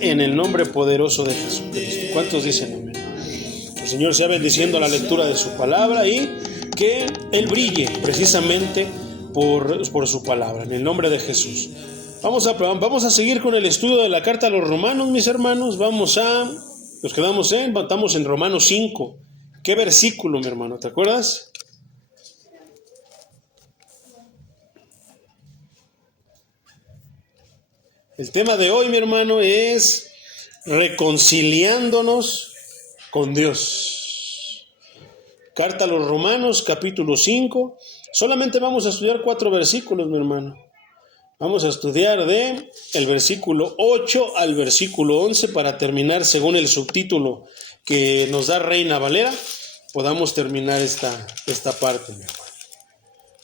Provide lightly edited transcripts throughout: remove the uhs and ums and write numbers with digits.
En el nombre poderoso de Jesucristo. ¿Cuántos dicen amén? El Señor sea bendiciendo la lectura de su palabra y que Él brille precisamente por su palabra, en el nombre de Jesús. Vamos a seguir con el estudio de la carta a los Romanos, mis hermanos. Estamos en Romanos 5. ¿Qué versículo, mi hermano? ¿Te acuerdas? El tema de hoy, mi hermano, es reconciliándonos con Dios. Carta a los Romanos, capítulo 5. Solamente vamos a estudiar 4 versículos, mi hermano. Vamos a estudiar de el versículo 8 al versículo 11 para terminar según el subtítulo que nos da Reina Valera. Podamos terminar esta parte, mi hermano.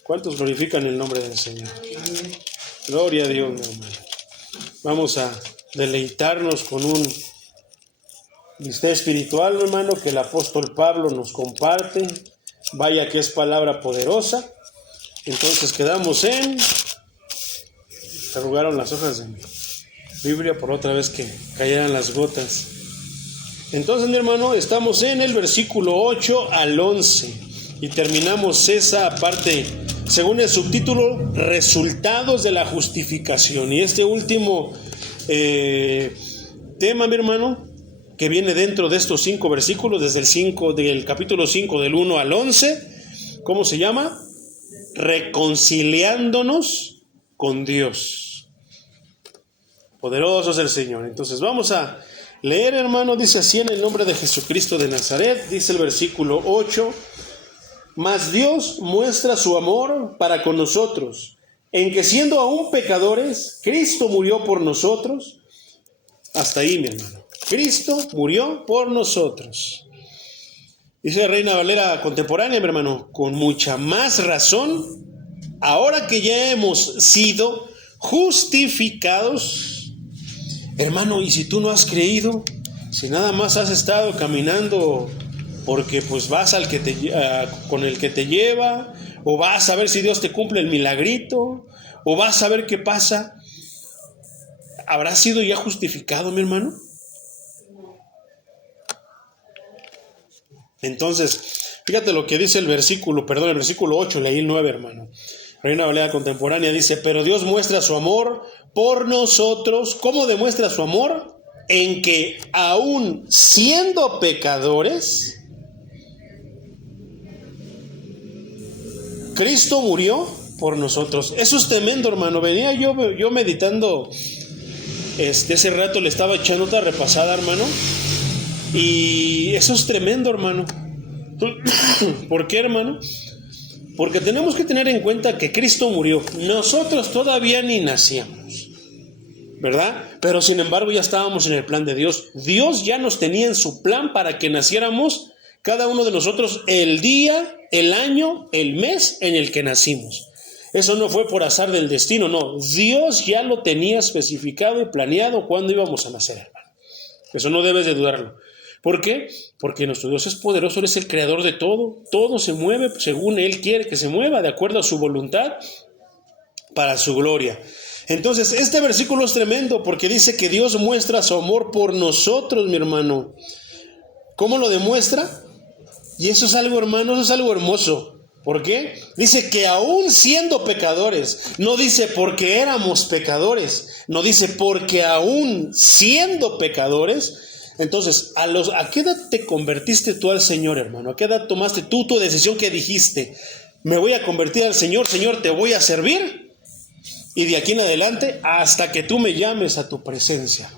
¿Cuántos glorifican el nombre del Señor? Gloria a Dios, mi hermano. Vamos a deleitarnos con un bistec espiritual, hermano, que el apóstol Pablo nos comparte. Vaya que es palabra poderosa. Entonces quedamos en... Se arrugaron las hojas de mi Biblia por otra vez que cayeran las gotas. Entonces, mi hermano, estamos en el versículo 8 al 11 y terminamos esa parte según el subtítulo Resultados de la justificación. Y este último tema, mi hermano, que viene dentro de estos 5 versículos, desde del capítulo 5 del 1 al 11, ¿cómo se llama? Reconciliándonos con Dios. Poderoso es el Señor. Entonces vamos a leer, hermano. Dice así: en el nombre de Jesucristo de Nazaret. Dice el versículo 8: mas Dios muestra su amor para con nosotros, en que siendo aún pecadores, Cristo murió por nosotros. Hasta ahí, mi hermano. Cristo murió por nosotros. Dice Reina Valera contemporánea, mi hermano: con mucha más razón, ahora que ya hemos sido justificados. Hermano, y si tú no has creído, si nada más has estado caminando porque pues vas con el que te lleva, o vas a ver si Dios te cumple el milagrito, o vas a ver qué pasa, ¿habrás sido ya justificado, mi hermano? Entonces, fíjate lo que dice el versículo 8, leí el 9, hermano. Reina Valera contemporánea dice: pero Dios muestra su amor por nosotros. ¿Cómo demuestra su amor? En que aún siendo pecadores, Cristo murió por nosotros. Eso es tremendo, hermano. Venía yo meditando, ese rato le estaba echando otra repasada, hermano, y eso es tremendo, hermano. ¿Por qué, hermano? Porque tenemos que tener en cuenta que Cristo murió. Nosotros todavía ni nacíamos, ¿verdad? Pero sin embargo ya estábamos en el plan de Dios. Dios ya nos tenía en su plan para que naciéramos cada uno de nosotros el día, el año, el mes en el que nacimos. Eso no fue por azar del destino, no. Dios ya lo tenía especificado y planeado cuándo íbamos a nacer, hermano. Eso no debes de dudarlo. ¿Por qué? Porque nuestro Dios es poderoso, Él es el creador de todo. Todo se mueve según Él quiere que se mueva, de acuerdo a su voluntad, para su gloria. Entonces, este versículo es tremendo porque dice que Dios muestra su amor por nosotros, mi hermano. ¿Cómo lo demuestra? Y eso es algo, hermano, eso es algo hermoso. ¿Por qué? Dice que aún siendo pecadores, no dice porque éramos pecadores, no dice porque aún siendo pecadores. Entonces, ¿a qué edad te convertiste tú al Señor, hermano? ¿A qué edad tomaste tú tu decisión que dijiste: me voy a convertir al Señor, Señor, te voy a servir? Y de aquí en adelante, hasta que tú me llames a tu presencia.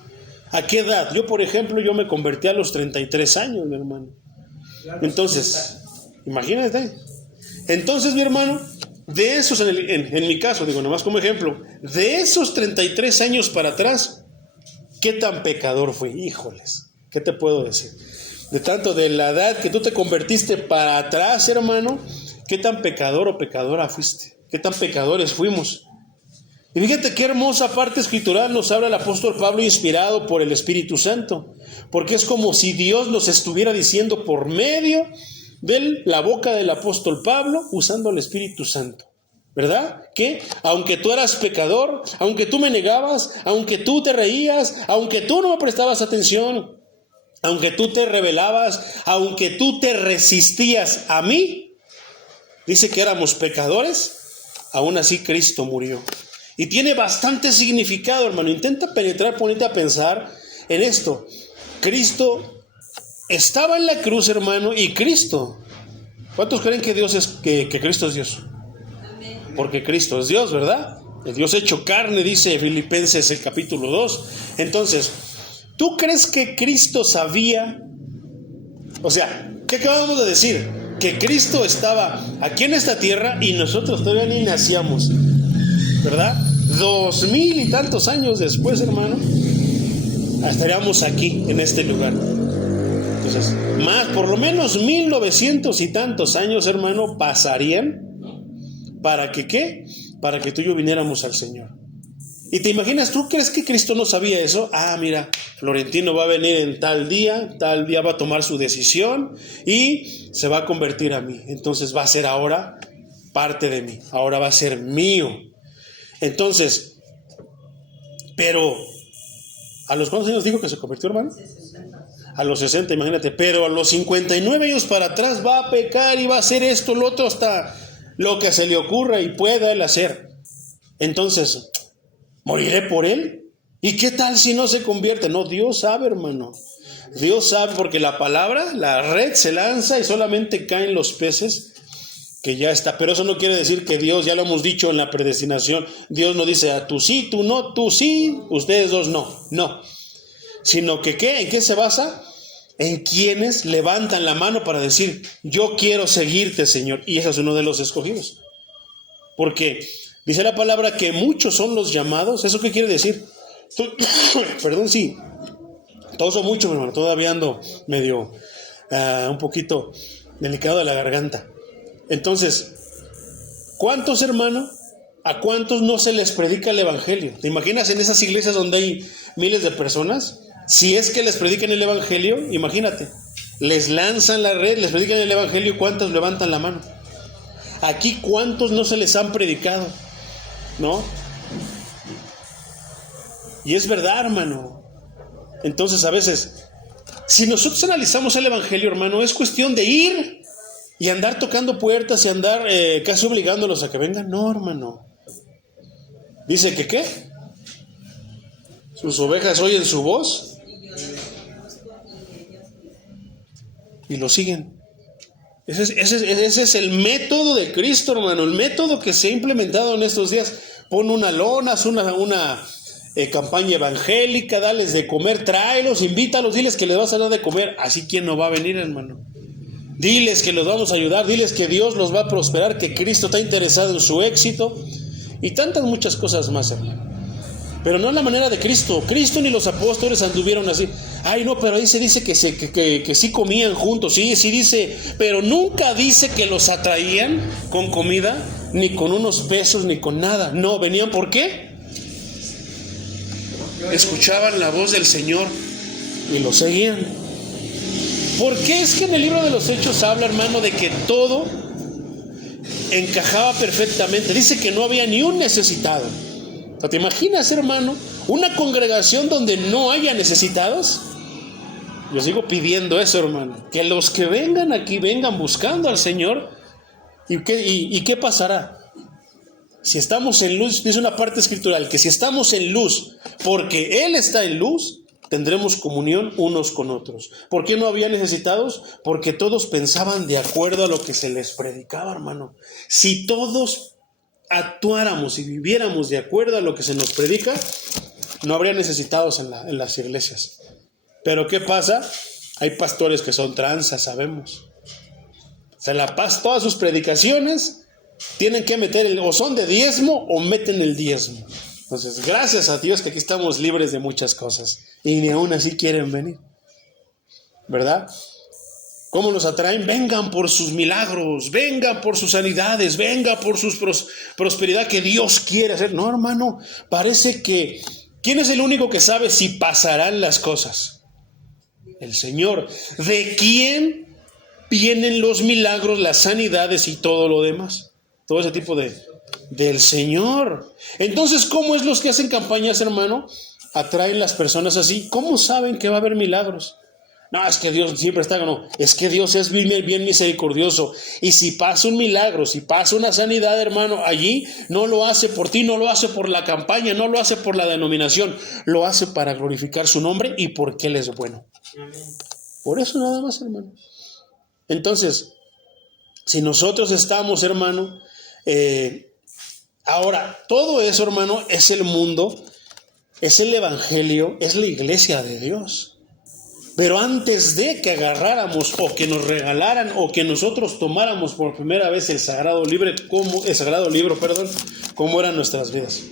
¿A qué edad? Yo, por ejemplo, me convertí a los 33 años, mi hermano. Entonces, imagínate. Entonces, mi hermano, de esos, en mi caso, digo, nomás como ejemplo, de esos 33 años para atrás, ¿qué tan pecador fui? Híjoles, ¿qué te puedo decir? De la edad que tú te convertiste para atrás, hermano, ¿qué tan pecador o pecadora fuiste? ¿Qué tan pecadores fuimos? Y fíjate qué hermosa parte escritural nos habla el apóstol Pablo, inspirado por el Espíritu Santo, porque es como si Dios nos estuviera diciendo por medio de la boca del apóstol Pablo, usando el Espíritu Santo. ¿verdad? Que aunque tú eras pecador, aunque tú me negabas, aunque tú te reías, aunque tú no me prestabas atención, aunque tú te rebelabas, aunque tú te resistías a mí, dice que éramos pecadores, aún así Cristo murió. Y tiene bastante significado, hermano. Intenta penetrar, ponerte a pensar en esto. Cristo estaba en la cruz, hermano, y Cristo. ¿Cuántos creen que Cristo es Dios? Porque Cristo es Dios, ¿verdad? El Dios hecho carne, dice Filipenses el capítulo 2. Entonces, ¿tú crees que Cristo sabía? O sea, ¿qué acabamos de decir? Que Cristo estaba aquí en esta tierra y nosotros todavía ni nacíamos, ¿verdad? 2000 y tantos años después, hermano, estaríamos aquí en este lugar. Entonces, por lo menos 1900 y tantos años, hermano, pasarían para que ¿qué? Para que tú y yo viniéramos al Señor. Y te imaginas, ¿tú crees que Cristo no sabía eso? Mira, Florentino va a venir en tal día va a tomar su decisión y se va a convertir a mí. Entonces va a ser ahora parte de mí, ahora va a ser mío. Entonces, pero ¿a los cuántos años dijo que se convirtió, hermano? A los 60, imagínate. Pero a los 59 años para atrás va a pecar y va a hacer esto, lo otro, hasta lo que se le ocurra y pueda él hacer. Entonces, ¿moriré por él? ¿Y qué tal si no se convierte? No, Dios sabe, hermano. Dios sabe, porque la palabra, la red se lanza y solamente caen los peces que ya está. Pero eso no quiere decir que Dios, ya lo hemos dicho en la predestinación, Dios no dice a tú sí, tú no, tú sí, ustedes dos no. Sino que ¿qué? ¿En qué se basa? En quienes levantan la mano para decir, yo quiero seguirte, Señor. Y ese es uno de los escogidos. Porque dice la palabra que muchos son los llamados. ¿Eso qué quiere decir? Perdón, sí. Todos son muchos, mi hermano. Todavía ando medio, un poquito delicado de la garganta. Entonces, ¿cuántos, hermano? ¿A cuántos no se les predica el evangelio? ¿Te imaginas en esas iglesias donde hay miles de personas? Si es que les predican el evangelio, imagínate. Les lanzan la red, les predican el evangelio, ¿cuántos levantan la mano? Aquí, ¿cuántos no se les han predicado? ¿No? Y es verdad, hermano. Entonces, a veces, si nosotros analizamos el evangelio, hermano, es cuestión de ir y andar tocando puertas y andar casi obligándolos a que vengan. No, hermano. Dice que ¿qué? Sus ovejas oyen su voz y lo siguen. Ese es el método de Cristo, hermano. El método que se ha implementado en estos días. Pon una lona, haz una campaña evangélica, dales de comer, tráelos, invítalos, diles que les vas a dar de comer. Así, ¿quién no va a venir, hermano? Diles que los vamos a ayudar, diles que Dios los va a prosperar, que Cristo está interesado en su éxito y tantas muchas cosas más, hermano. Pero no es la manera de Cristo. Cristo ni los apóstoles anduvieron así. Ay, no, pero ahí se dice que sí comían juntos. Sí dice, pero nunca dice que los atraían con comida, ni con unos pesos, ni con nada. No, venían, ¿por qué? Escuchaban la voz del Señor y lo seguían. ¿Por qué es que en el libro de los Hechos habla, hermano, de que todo encajaba perfectamente? Dice que no había ni un necesitado. ¿Te imaginas, hermano, una congregación donde no haya necesitados? Yo sigo pidiendo eso, hermano. Que los que vengan aquí vengan buscando al Señor. ¿Y qué pasará? Si estamos en luz, dice una parte escritural, que si estamos en luz, porque Él está en luz, tendremos comunión unos con otros. ¿Por qué no había necesitados? Porque todos pensaban de acuerdo a lo que se les predicaba, hermano. Si todos actuáramos y viviéramos de acuerdo a lo que se nos predica, no habría necesitados en las iglesias. Pero ¿qué pasa? Hay pastores que son tranzas, sabemos. Se la pasan todas sus predicaciones, tienen que meter o son de diezmo o meten el diezmo. Entonces, gracias a Dios que aquí estamos libres de muchas cosas y ni aún así quieren venir, ¿verdad? ¿Cómo nos atraen? Vengan por sus milagros, vengan por sus sanidades, vengan por su prosperidad que Dios quiere hacer. No, hermano, parece que ¿quién es el único que sabe si pasarán las cosas? El Señor. ¿De quién vienen los milagros, las sanidades y todo lo demás? Todo ese tipo de Del Señor. Entonces, ¿cómo es los que hacen campañas, hermano? Atraen las personas así. ¿Cómo saben que va a haber milagros? No, es que Dios siempre está, no. Es que Dios es bien misericordioso. Y si pasa un milagro, si pasa una sanidad, hermano, allí no lo hace por ti, no lo hace por la campaña, no lo hace por la denominación. Lo hace para glorificar su nombre y porque Él es bueno. Por eso nada más, hermano. Entonces, si nosotros estamos, hermano, ahora, todo eso, hermano, es el mundo, es el evangelio, es la iglesia de Dios. Pero antes de que agarráramos o que nos regalaran o que nosotros tomáramos por primera vez el sagrado libro, cómo eran nuestras vidas.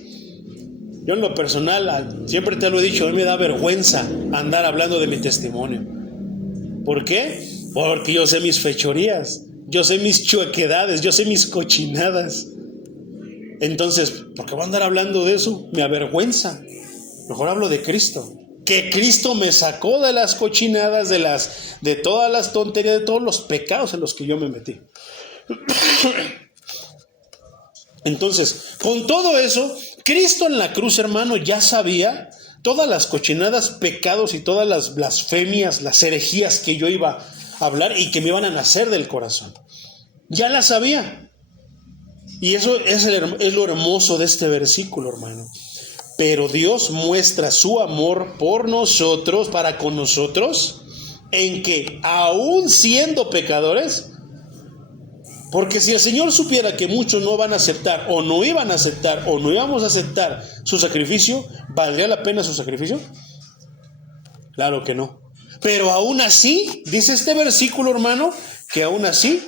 Yo en lo personal, siempre te lo he dicho, a mí me da vergüenza andar hablando de mi testimonio. ¿Por qué? Porque yo sé mis fechorías, yo sé mis chuequedades, yo sé mis cochinadas. Entonces, ¿por qué voy a andar hablando de eso? Me avergüenza. Mejor hablo de Cristo. Que Cristo me sacó de las cochinadas, de todas las tonterías, de todos los pecados en los que yo me metí. Entonces, con todo eso, Cristo en la cruz, hermano, ya sabía todas las cochinadas, pecados y todas las blasfemias, las herejías que yo iba a hablar y que me iban a nacer del corazón. Ya las sabía. Y eso es lo hermoso de este versículo, hermano. Pero Dios muestra su amor por nosotros, para con nosotros, en que aún siendo pecadores, porque si el Señor supiera que muchos no van a aceptar, o no iban a aceptar, o no íbamos a aceptar su sacrificio, ¿valdría la pena su sacrificio? Claro que no. Pero aún así, dice este versículo, hermano, que aún así,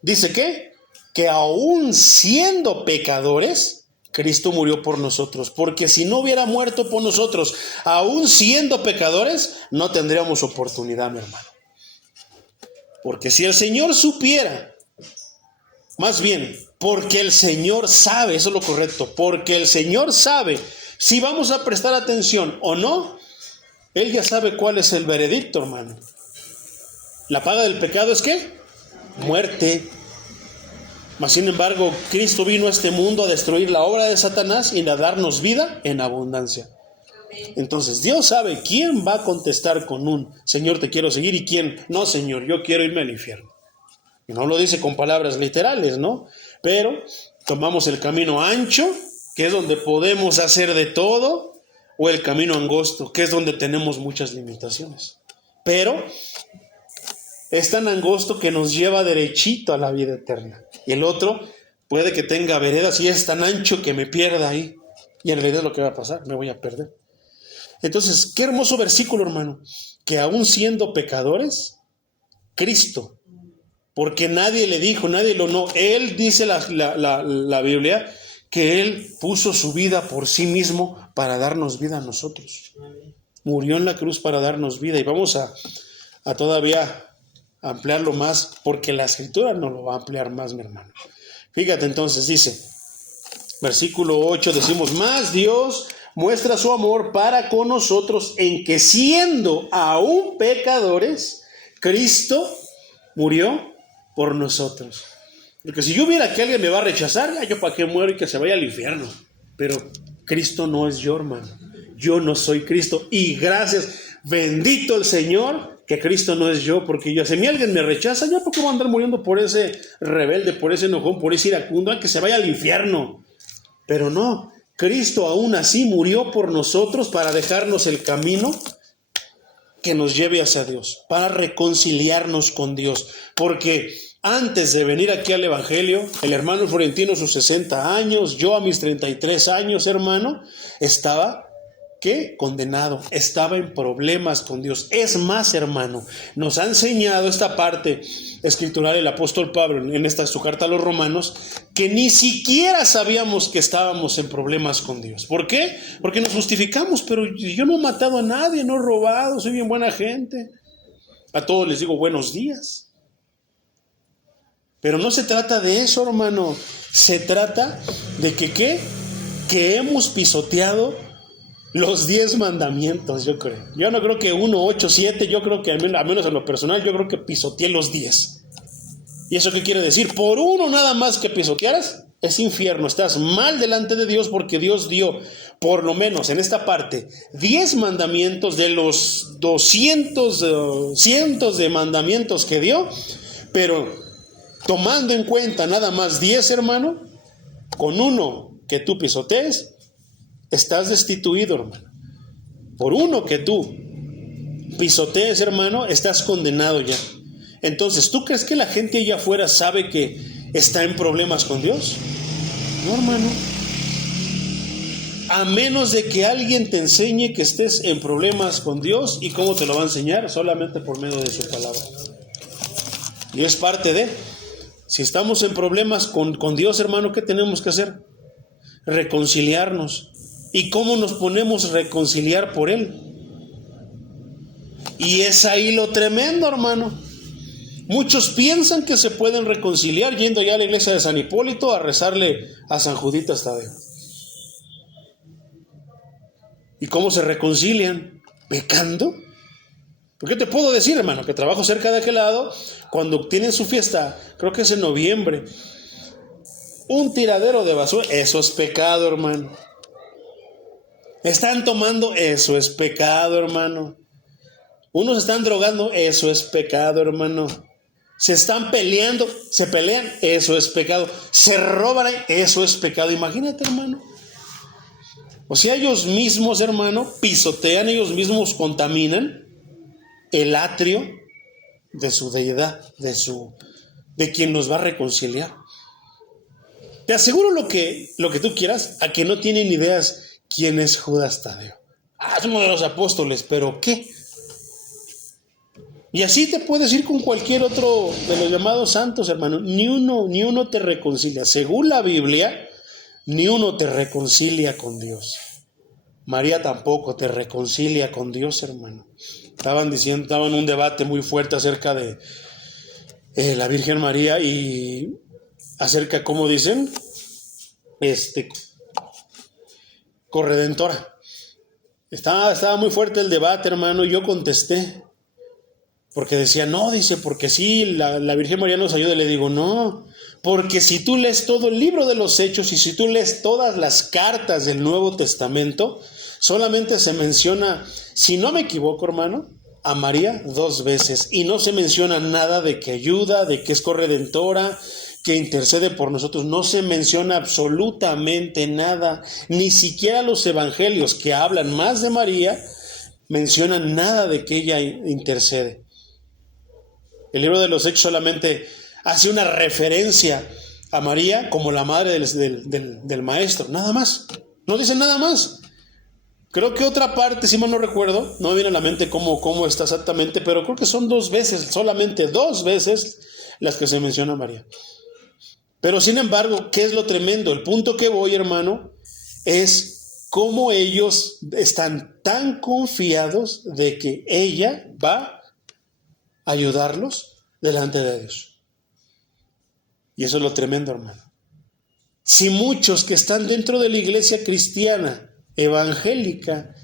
¿dice qué? Que aún siendo pecadores, Cristo murió por nosotros, porque si no hubiera muerto por nosotros, aún siendo pecadores, no tendríamos oportunidad, mi hermano. Porque si el Señor supiera, más bien, porque el Señor sabe, eso es lo correcto, porque el Señor sabe si vamos a prestar atención o no, Él ya sabe cuál es el veredicto, hermano. La paga del pecado es ¿qué? Muerte. Mas sin embargo, Cristo vino a este mundo a destruir la obra de Satanás y a darnos vida en abundancia. Entonces, Dios sabe quién va a contestar con un Señor, te quiero seguir, y quién, no, Señor, yo quiero irme al infierno. Y no lo dice con palabras literales, ¿no? Pero tomamos el camino ancho, que es donde podemos hacer de todo, o el camino angosto, que es donde tenemos muchas limitaciones. Pero es tan angosto que nos lleva derechito a la vida eterna. Y el otro puede que tenga veredas y es tan ancho que me pierda ahí. Y en realidad es lo que va a pasar, me voy a perder. Entonces, qué hermoso versículo, hermano. Que aún siendo pecadores, Cristo, porque nadie le dijo, nadie lo no. Él dice la Biblia que Él puso su vida por sí mismo para darnos vida a nosotros. Murió en la cruz para darnos vida. Y vamos a todavía ampliarlo más, porque la Escritura no lo va a ampliar más, mi hermano. Fíjate entonces, dice, versículo 8, decimos, más Dios muestra su amor para con nosotros en que siendo aún pecadores, Cristo murió por nosotros. Porque si yo viera que alguien me va a rechazar, ya yo para qué muero y que se vaya al infierno. Pero Cristo no es yo, hermano. Yo no soy Cristo. Y gracias, bendito el Señor, que Cristo no es yo, porque yo, si a mí alguien me rechaza, ¿yo por qué voy a andar muriendo por ese rebelde, por ese enojón, por ese iracundo, que se vaya al infierno? Pero no, Cristo aún así murió por nosotros para dejarnos el camino que nos lleve hacia Dios, para reconciliarnos con Dios, porque antes de venir aquí al Evangelio, el hermano Florentino a sus 60 años, yo a mis 33 años, hermano, estaba ¿qué? Condenado, estaba en problemas con Dios. Es más, hermano, nos ha enseñado esta parte escritural el apóstol Pablo en esta su carta a los Romanos, que ni siquiera sabíamos que estábamos en problemas con Dios. ¿Por qué? Porque nos justificamos, pero yo no he matado a nadie, no he robado, soy bien buena gente. A todos les digo buenos días. Pero no se trata de eso, hermano. Se trata de que ¿qué? Que hemos pisoteado los 10 mandamientos, yo creo. Yo no creo que 1, 8, 7, yo creo que al menos en lo personal, yo creo que pisoteé los 10. ¿Y eso qué quiere decir? Por uno nada más que pisotearas, es infierno, estás mal delante de Dios porque Dios dio, por lo menos en esta parte, 10 mandamientos de los 200, cientos de mandamientos que dio, pero tomando en cuenta nada más 10, hermano, con uno que tú pisotees, estás destituido, hermano. Por uno que tú pisotees, hermano, estás condenado ya. Entonces, ¿tú crees que la gente allá afuera sabe que está en problemas con Dios? No, hermano. A menos de que alguien te enseñe que estés en problemas con Dios. ¿Y cómo te lo va a enseñar? Solamente por medio de su palabra. Y es parte de... Si estamos en problemas con Dios, hermano, ¿qué tenemos que hacer? Reconciliarnos. ¿Y cómo nos ponemos a reconciliar por Él? Y es ahí lo tremendo, hermano. Muchos piensan que se pueden reconciliar yendo allá a la iglesia de San Hipólito a rezarle a San Juditas Tadeo. ¿Y cómo se reconcilian? ¿Pecando? Porque te puedo decir, hermano, que trabajo cerca de aquel lado, cuando tienen su fiesta, creo que es en noviembre, un tiradero de basura, eso es pecado, hermano. Están tomando, eso es pecado, hermano. Unos están drogando, eso es pecado, hermano. Se están peleando, se pelean, eso es pecado. Se roban, eso es pecado. Imagínate, hermano. O sea, ellos mismos, hermano, pisotean, ellos mismos contaminan el atrio de su deidad, de quien nos va a reconciliar. Te aseguro lo que tú quieras, a que no tienen ideas quién es Judas Tadeo. Es uno de los apóstoles, pero ¿qué? Y así te puedes ir con cualquier otro de los llamados santos, hermano. Ni uno te reconcilia. Según la Biblia, ni uno te reconcilia con Dios. María tampoco te reconcilia con Dios, hermano. Estaban en un debate muy fuerte acerca de la Virgen María y acerca, ¿cómo dicen? Corredentora. Estaba muy fuerte el debate, hermano, y yo contesté. Porque decía, no, dice, porque sí, la Virgen María nos ayuda. Y le digo, no, porque si tú lees todo el libro de los Hechos y si tú lees todas las cartas del Nuevo Testamento, solamente se menciona, si no me equivoco, hermano, a María 2 veces. Y no se menciona nada de que ayuda, de que es corredentora, que intercede por nosotros. No se menciona absolutamente nada. Ni siquiera los evangelios que hablan más de María mencionan nada de que ella intercede. El libro de los Hechos solamente hace una referencia a María como la madre del maestro, nada más. No dice nada más. Creo que otra parte, si mal no recuerdo, no me viene a la mente cómo está exactamente, pero creo que son 2 veces, solamente 2 veces las que se menciona a María. Pero sin embargo, ¿qué es lo tremendo? El punto que voy, hermano, es cómo ellos están tan confiados de que ella va a ayudarlos delante de Dios. Y eso es lo tremendo, hermano. Si muchos que están dentro de la iglesia cristiana, evangélica,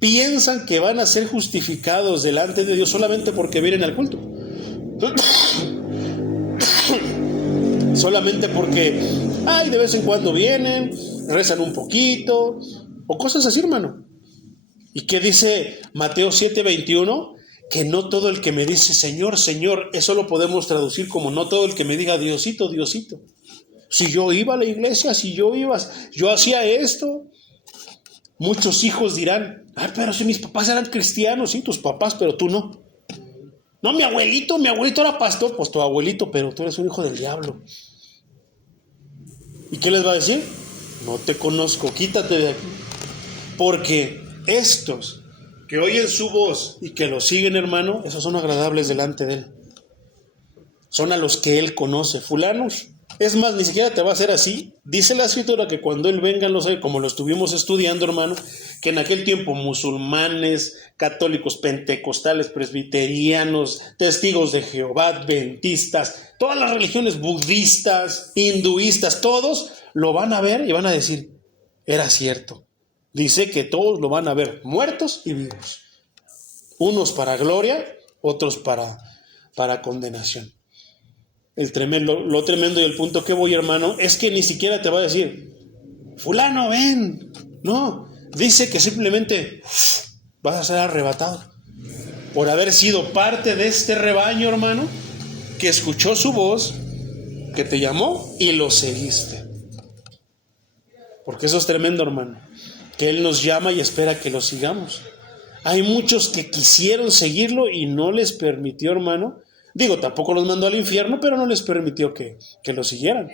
piensan que van a ser justificados delante de Dios solamente porque vienen al culto, solamente porque de vez en cuando vienen, rezan un poquito, o cosas así, hermano. ¿Y qué dice Mateo 7:21? Que no todo el que me dice Señor, Señor, eso lo podemos traducir como no todo el que me diga Diosito, Diosito. Si yo iba a la iglesia, yo hacía esto. Muchos hijos dirán, pero si mis papás eran cristianos, sí, tus papás, pero tú no. No, mi abuelito era pastor, pues tu abuelito, pero tú eres un hijo del diablo. ¿Y qué les va a decir? No te conozco, quítate de aquí. Porque estos que oyen su voz y que lo siguen, hermano, esos son agradables delante de Él. Son a los que Él conoce. Fulanos, es más, ni siquiera te va a hacer así. Dice la Escritura que cuando Él venga, como lo estuvimos estudiando, hermano, que en aquel tiempo musulmanes, católicos, pentecostales, presbiterianos, testigos de Jehová, adventistas, todas las religiones budistas, hinduistas, todos lo van a ver y van a decir, era cierto. Dice que todos lo van a ver, muertos y vivos. Unos para gloria, otros para condenación. lo tremendo y el punto que voy, hermano, es que ni siquiera te va a decir, fulano, ven. No, dice que simplemente vas a ser arrebatado por haber sido parte de este rebaño, hermano, que escuchó su voz, que te llamó y lo seguiste. Porque eso es tremendo, hermano, que Él nos llama y espera que lo sigamos. Hay muchos que quisieron seguirlo y no les permitió, hermano. Digo, tampoco los mandó al infierno, pero no les permitió que lo siguieran.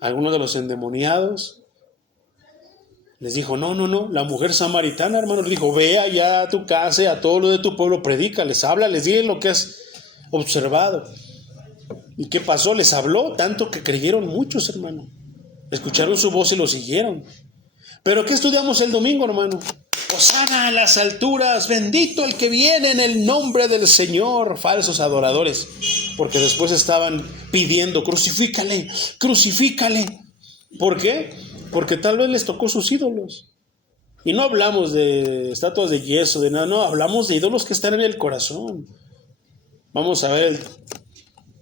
Algunos de los endemoniados les dijo, no. La mujer samaritana, hermano, le dijo, ve allá a tu casa, a todo lo de tu pueblo, predica, les habla, les dice lo que has observado. ¿Y qué pasó? Les habló tanto que creyeron muchos, hermano. Escucharon su voz y lo siguieron. ¿Pero qué estudiamos el domingo, hermano? Hosana a las alturas, bendito el que viene en el nombre del Señor. Falsos adoradores, porque después estaban pidiendo, crucifícale. ¿Por qué? Porque tal vez les tocó sus ídolos. Y no hablamos de estatuas de yeso, de nada, no, hablamos de ídolos que están en el corazón. Vamos a ver el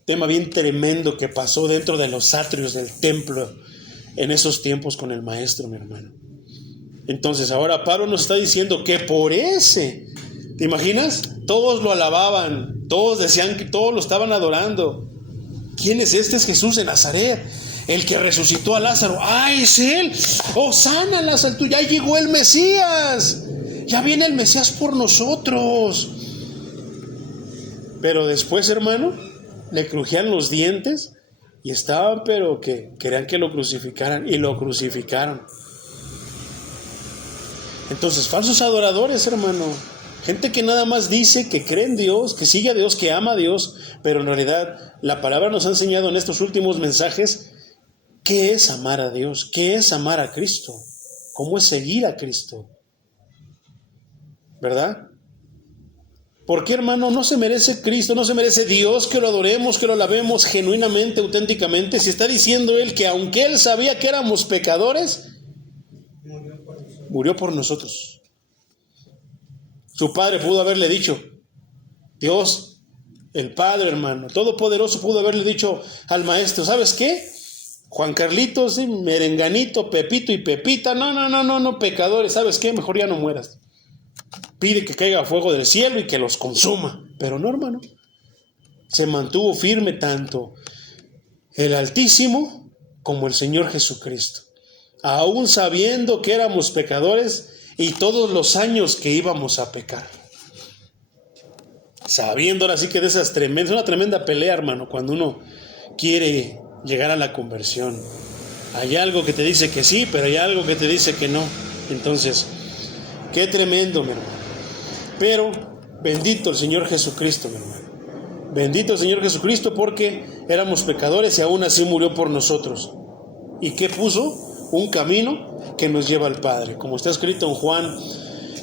tema bien tremendo que pasó dentro de los atrios del templo en esos tiempos con el maestro, mi hermano. Entonces ahora Pablo nos está diciendo que por ese, ¿te imaginas? Todos lo alababan, todos decían que todos lo estaban adorando. ¿Quién es este? Es Jesús de Nazaret, el que resucitó a Lázaro. ¡Ah, es Él! ¡Hosana a las alturas! ¡Ya llegó el Mesías! ¡Ya viene el Mesías por nosotros! Pero después, hermano, le crujían los dientes y estaban, pero que querían que lo crucificaran, y lo crucificaron. Entonces, falsos adoradores, hermano, gente que nada más dice que cree en Dios, que sigue a Dios, que ama a Dios, pero en realidad la palabra nos ha enseñado en estos últimos mensajes qué es amar a Dios, qué es amar a Cristo, cómo es seguir a Cristo, ¿verdad? ¿Por qué, hermano? No se merece Cristo, no se merece Dios que lo adoremos, que lo alabemos genuinamente, auténticamente, si está diciendo Él que aunque Él sabía que éramos pecadores, murió por nosotros. Su Padre pudo haberle dicho, Dios, el Padre, hermano, Todopoderoso, pudo haberle dicho al maestro, ¿sabes qué? Juan Carlitos, Merenganito, Pepito y Pepita, no, pecadores, ¿sabes qué? Mejor ya no mueras. Pide que caiga fuego del cielo y que los consuma. Pero no, hermano. Se mantuvo firme tanto el Altísimo como el Señor Jesucristo. Aún sabiendo que éramos pecadores y todos los años que íbamos a pecar. Sabiendo ahora sí que de esas tremendas, una tremenda pelea, hermano, cuando uno quiere llegar a la conversión. Hay algo que te dice que sí, pero hay algo que te dice que no. Entonces, qué tremendo, mi hermano. Pero bendito el Señor Jesucristo, mi hermano. Bendito el Señor Jesucristo, porque éramos pecadores y aún así murió por nosotros. ¿Y qué puso? Un camino que nos lleva al Padre, como está escrito en Juan,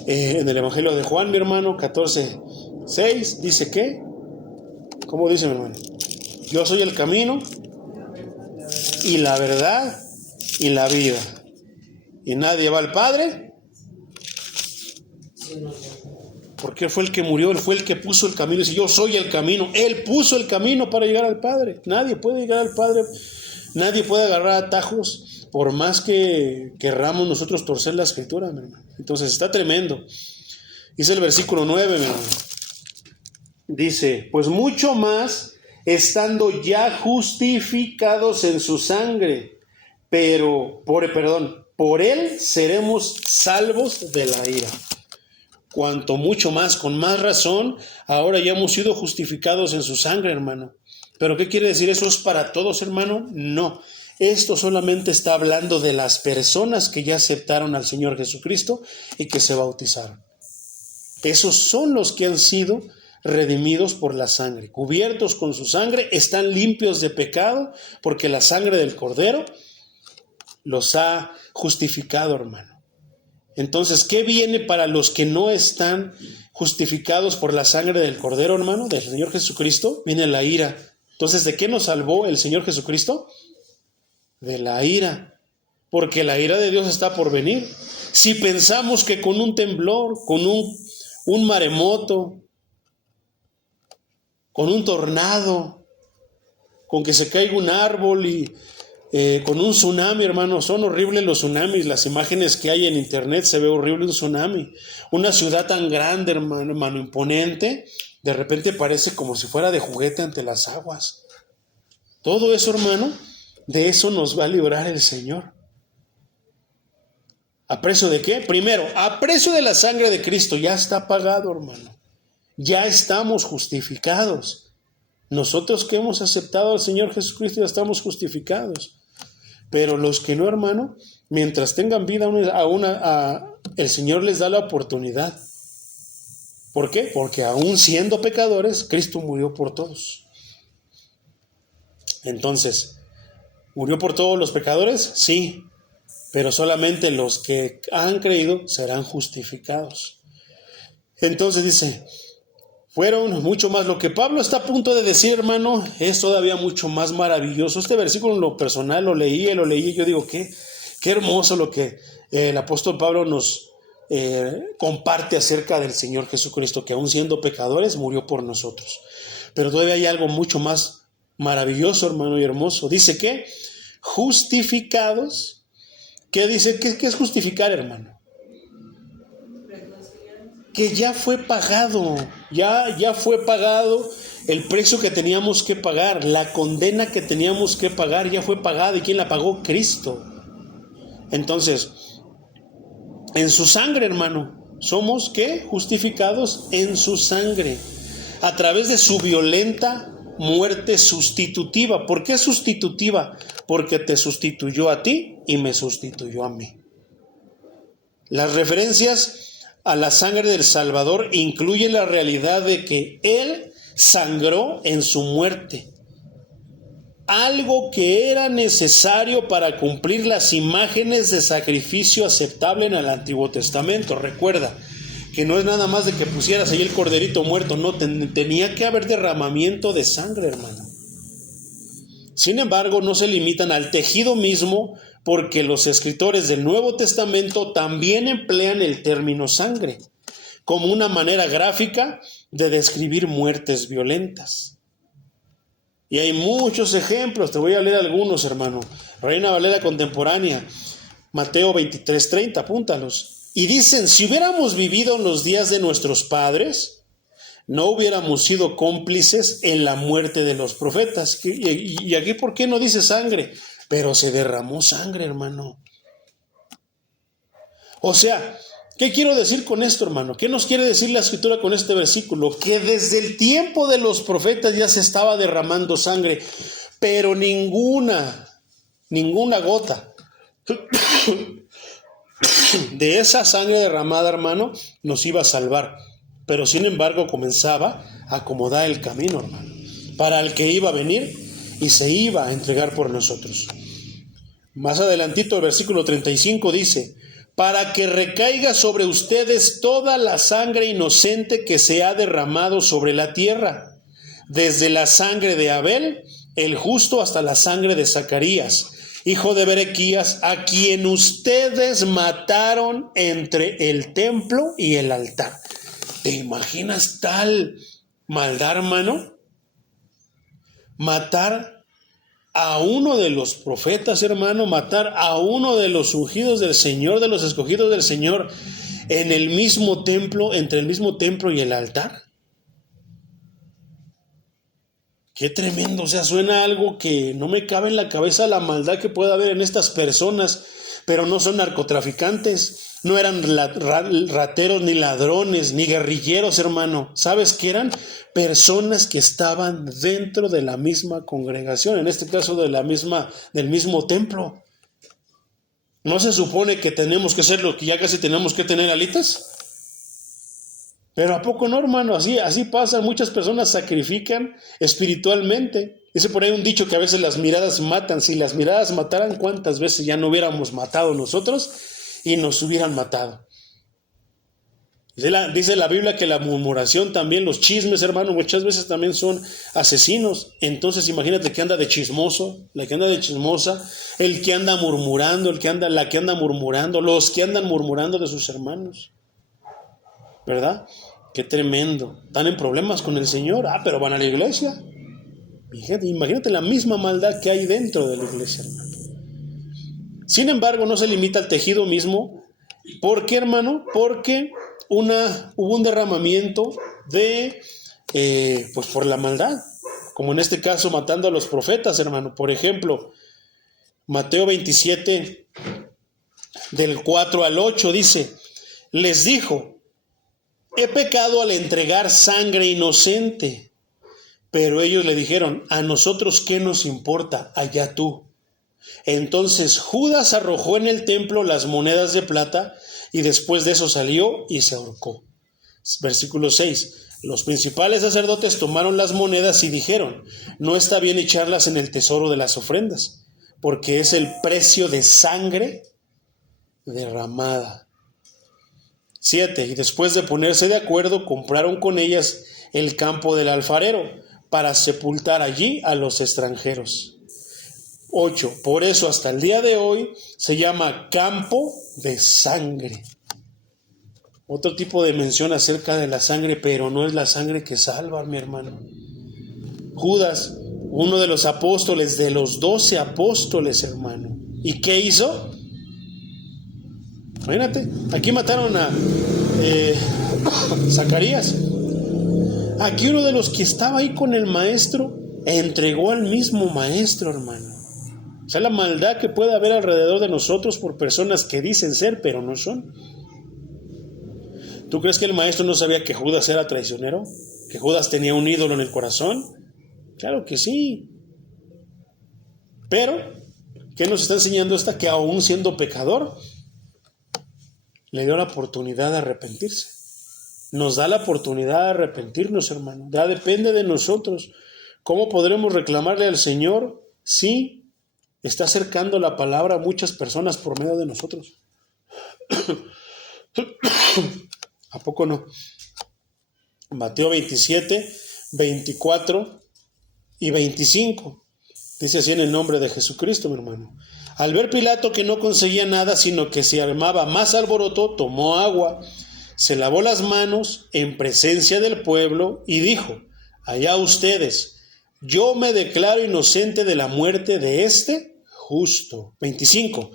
en el Evangelio de Juan, mi hermano, 14:6, dice que, ¿cómo dice, mi hermano? Yo soy el camino y la verdad y la vida, y nadie va al Padre, porque Él fue el que murió, Él fue el que puso el camino. Dice, yo soy el camino. Él puso el camino para llegar al Padre. Nadie puede llegar al Padre, nadie puede agarrar atajos, por más que querramos nosotros torcer la escritura, mi hermano. Entonces está tremendo. Dice el versículo 9, mi hermano. Dice, pues mucho más, estando ya justificados en su sangre, pero, por Él seremos salvos de la ira. Cuanto mucho más, con más razón, ahora ya hemos sido justificados en su sangre, hermano. ¿Pero qué quiere decir? ¿Eso es para todos, hermano? No. Esto solamente está hablando de las personas que ya aceptaron al Señor Jesucristo y que se bautizaron. Esos son los que han sido redimidos por la sangre, cubiertos con su sangre, están limpios de pecado, porque la sangre del Cordero los ha justificado, hermano. Entonces, ¿qué viene para los que no están justificados por la sangre del Cordero, hermano, del Señor Jesucristo? Viene la ira. Entonces, ¿de qué nos salvó el Señor Jesucristo? De la ira, porque la ira de Dios está por venir. Si pensamos que con un temblor, con un maremoto, con un tornado, con que se caiga un árbol y con un tsunami, hermano. Son horribles los tsunamis. Las imágenes que hay en internet, se ve horrible un tsunami. Una ciudad tan grande, hermano, imponente, de repente parece como si fuera de juguete ante las aguas. Todo eso, hermano, de eso nos va a librar el Señor. ¿A precio de qué? Primero, a precio de la sangre de Cristo. Ya está pagado, hermano. Ya estamos justificados. Nosotros que hemos aceptado al Señor Jesucristo ya estamos justificados. Pero los que no, hermano, mientras tengan vida el Señor les da la oportunidad. ¿Por qué? Porque aún siendo pecadores, Cristo murió por todos. Entonces, ¿murió por todos los pecadores? Sí, pero solamente los que han creído serán justificados. Entonces dice, fueron mucho más. Lo que Pablo está a punto de decir, hermano, es todavía mucho más maravilloso. Este versículo en lo personal lo leí, yo digo, qué hermoso lo que el apóstol Pablo nos comparte acerca del Señor Jesucristo, que aún siendo pecadores murió por nosotros. Pero todavía hay algo mucho más maravilloso, hermano, y hermoso. Dice que justificados. ¿Qué dice? ¿Qué es justificar, hermano? Que ya fue pagado, ya fue pagado el precio que teníamos que pagar, la condena que teníamos que pagar, ya fue pagada. ¿Y quién la pagó? Cristo. Entonces, en su sangre, hermano, somos, ¿qué? Justificados en su sangre, a través de su violenta muerte sustitutiva. ¿Por qué sustitutiva? Porque te sustituyó a ti y me sustituyó a mí. Las referencias a la sangre del Salvador incluyen la realidad de que Él sangró en su muerte, algo que era necesario para cumplir las imágenes de sacrificio aceptable en el Antiguo Testamento. Recuerda que no es nada más de que pusieras ahí el corderito muerto, no, tenía que haber derramamiento de sangre, hermano. Sin embargo, no se limitan al tejido mismo, porque los escritores del Nuevo Testamento también emplean el término sangre como una manera gráfica de describir muertes violentas. Y hay muchos ejemplos, te voy a leer algunos, hermano. Reina Valera contemporánea, Mateo 23:30, apúntalos. Y dicen, si hubiéramos vivido en los días de nuestros padres, no hubiéramos sido cómplices en la muerte de los profetas. Y aquí, ¿por qué no dice sangre? Pero se derramó sangre, hermano. O sea, ¿qué quiero decir con esto, hermano? ¿Qué nos quiere decir la Escritura con este versículo? Que desde el tiempo de los profetas ya se estaba derramando sangre, pero ninguna gota de esa sangre derramada, hermano, nos iba a salvar. Pero sin embargo comenzaba a acomodar el camino, hermano, para el que iba a venir y se iba a entregar por nosotros. Más adelantito el versículo 35 dice, para que recaiga sobre ustedes toda la sangre inocente que se ha derramado sobre la tierra, desde la sangre de Abel, el justo, hasta la sangre de Zacarías, hijo de Berequías, a quien ustedes mataron entre el templo y el altar. ¿Te imaginas tal maldad, hermano? Matar a uno de los profetas, hermano, matar a uno de los ungidos del Señor, de los escogidos del Señor, en el mismo templo, entre el mismo templo y el altar. Qué tremendo, o sea, suena algo que no me cabe en la cabeza, la maldad que puede haber en estas personas, pero no son narcotraficantes, no eran rateros, ni ladrones, ni guerrilleros, hermano. ¿Sabes qué eran? Personas que estaban dentro de la misma congregación, en este caso del mismo templo. ¿No se supone que tenemos que ser lo que ya casi tenemos que tener alitas? Pero ¿a poco no, hermano? Así pasa. Muchas personas sacrifican espiritualmente. Dice por ahí un dicho que a veces las miradas matan. Si las miradas mataran, ¿cuántas veces ya no hubiéramos matado nosotros y nos hubieran matado? Dice la Biblia que la murmuración también, los chismes, hermano, muchas veces también son asesinos. Entonces imagínate que anda de chismoso, la que anda de chismosa, el que anda murmurando, la que anda murmurando, los que andan murmurando de sus hermanos. ¿Verdad? Qué tremendo. Están en problemas con el Señor. Pero van a la iglesia. Imagínate la misma maldad que hay dentro de la iglesia, hermano. Sin embargo, no se limita al tejido mismo. ¿Por qué, hermano? Porque hubo un derramamiento de, pues por la maldad, como en este caso matando a los profetas, hermano. Por ejemplo, Mateo 27, del 4 al 8, dice, les dijo, he pecado al entregar sangre inocente. Pero ellos le dijeron, a nosotros qué nos importa, allá tú. Entonces Judas arrojó en el templo las monedas de plata y después de eso salió y se ahorcó. Versículo 6. Los principales sacerdotes tomaron las monedas y dijeron, no está bien echarlas en el tesoro de las ofrendas, porque es el precio de sangre derramada. 7. Y después de ponerse de acuerdo, compraron con ellas el campo del alfarero para sepultar allí a los extranjeros. 8. Por eso hasta el día de hoy se llama campo de sangre. Otro tipo de mención acerca de la sangre, pero no es la sangre que salva, mi hermano. Judas, uno de los apóstoles, de los 12 apóstoles, hermano. ¿Y qué hizo? Imagínate, aquí mataron a Zacarías. Aquí uno de los que estaba ahí con el maestro entregó al mismo maestro, hermano. O sea, la maldad que puede haber alrededor de nosotros por personas que dicen ser, pero no son. ¿Tú crees que el maestro no sabía que Judas era traicionero? ¿Que Judas tenía un ídolo en el corazón? Claro que sí. Pero, ¿qué nos está enseñando esta? Que aún siendo pecador, le dio la oportunidad de arrepentirse. Nos da la oportunidad de arrepentirnos, hermano. Ya depende de nosotros. ¿Cómo podremos reclamarle al Señor? Sí, está acercando la palabra a muchas personas por medio de nosotros. ¿A poco no? Mateo 27, 24 y 25. Dice así en el nombre de Jesucristo, mi hermano. Al ver Pilato que no conseguía nada, sino que se armaba más alboroto, tomó agua, se lavó las manos en presencia del pueblo y dijo, allá ustedes, yo me declaro inocente de la muerte de este justo. 25.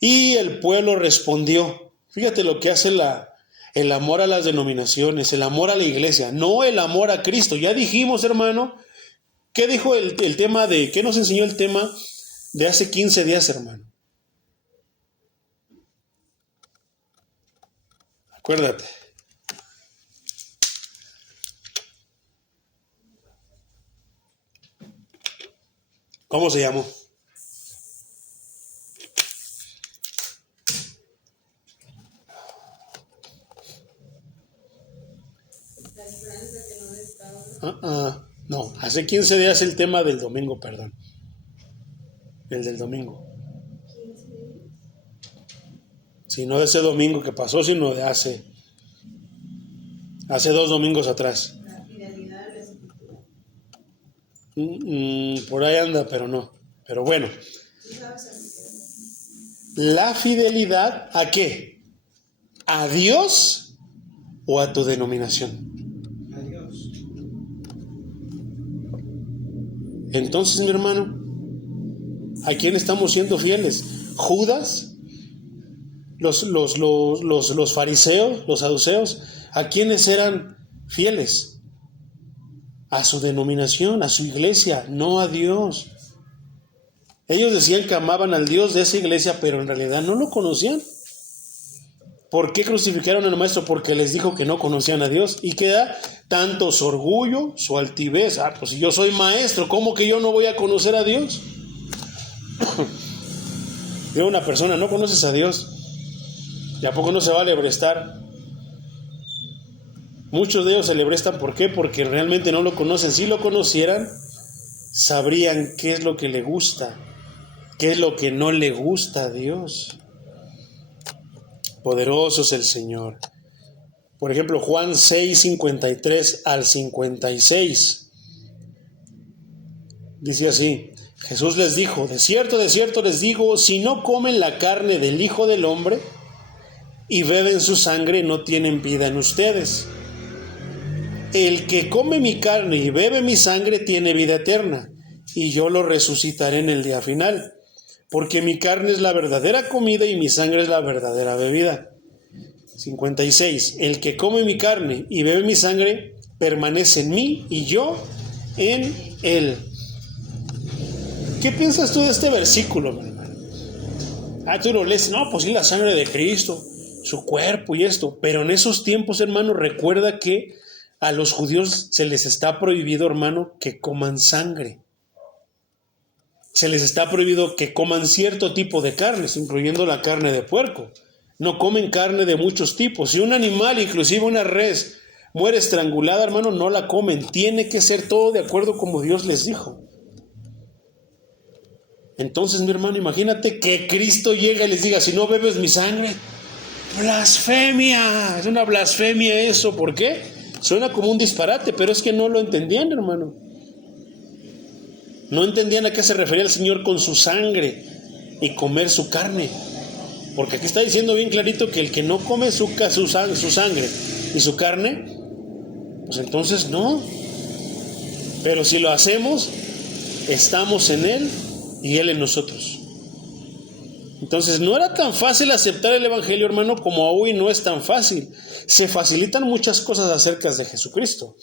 Y el pueblo respondió. Fíjate lo que hace el amor a las denominaciones, el amor a la iglesia, no el amor a Cristo. Ya dijimos, hermano, ¿qué dijo el tema de, qué nos enseñó el tema de hace 15 días, hermano? Acuérdate. ¿Cómo se llamó? No, hace 15 días el tema del domingo, perdón. El del domingo. Si no de ese domingo que pasó, sino de hace 2 domingos atrás. La fidelidad a la escritura. Por ahí anda, pero no. Pero bueno. ¿La fidelidad a qué? ¿A Dios o a tu denominación? A Dios. Entonces, mi hermano, ¿a quién estamos siendo fieles? ¿Judas? Los fariseos, los saduceos, ¿a quiénes eran fieles? A su denominación, a su iglesia, no a Dios. Ellos decían que amaban al Dios de esa iglesia, pero en realidad no lo conocían. ¿Por qué crucificaron al maestro? Porque les dijo que no conocían a Dios. ¿Y qué da? Tanto su orgullo, su altivez. Pues si yo soy maestro, ¿cómo que yo no voy a conocer a Dios? Digo, una persona, ¿no conoces a Dios? ¿Y a poco no se va a lebrestar? Muchos de ellos se lebrestan, ¿por qué? Porque realmente no lo conocen. Si lo conocieran, sabrían qué es lo que le gusta, qué es lo que no le gusta a Dios. Poderoso es el Señor. Por ejemplo, Juan 6, 53 al 56. Dice así, Jesús les dijo, de cierto les digo, si no comen la carne del Hijo del Hombre y beben su sangre, no tienen vida en ustedes. el que come mi carne y bebe mi sangre tiene vida eterna, y yo lo resucitaré en el día final, porque mi carne es la verdadera comida y mi sangre es la verdadera bebida. 56. El que come mi carne y bebe mi sangre permanece en mí y yo en él. ¿Qué piensas tú de este versículo, mi hermano? Tú lo lees, no, pues sí, la sangre de Cristo, su cuerpo y esto, pero en esos tiempos, hermano, recuerda que a los judíos se les está prohibido, hermano, que coman sangre. Se les está prohibido que coman cierto tipo de carnes, incluyendo la carne de puerco. No comen carne de muchos tipos. Si un animal, inclusive una res, muere estrangulada, hermano, no la comen. Tiene que ser todo de acuerdo como Dios les dijo. Entonces, mi hermano, imagínate que Cristo llega y les diga, si no bebes mi sangre, blasfemia. Es una blasfemia eso. ¿Por qué? Suena como un disparate, pero es que no lo entendían, hermano. No entendían a qué se refería el Señor con su sangre y comer su carne. Porque aquí está diciendo bien clarito que el que no come su sangre y su carne, pues entonces no. Pero si lo hacemos, estamos en Él y Él en nosotros. Entonces no era tan fácil aceptar el Evangelio, hermano, como hoy no es tan fácil. Se facilitan muchas cosas acerca de Jesucristo.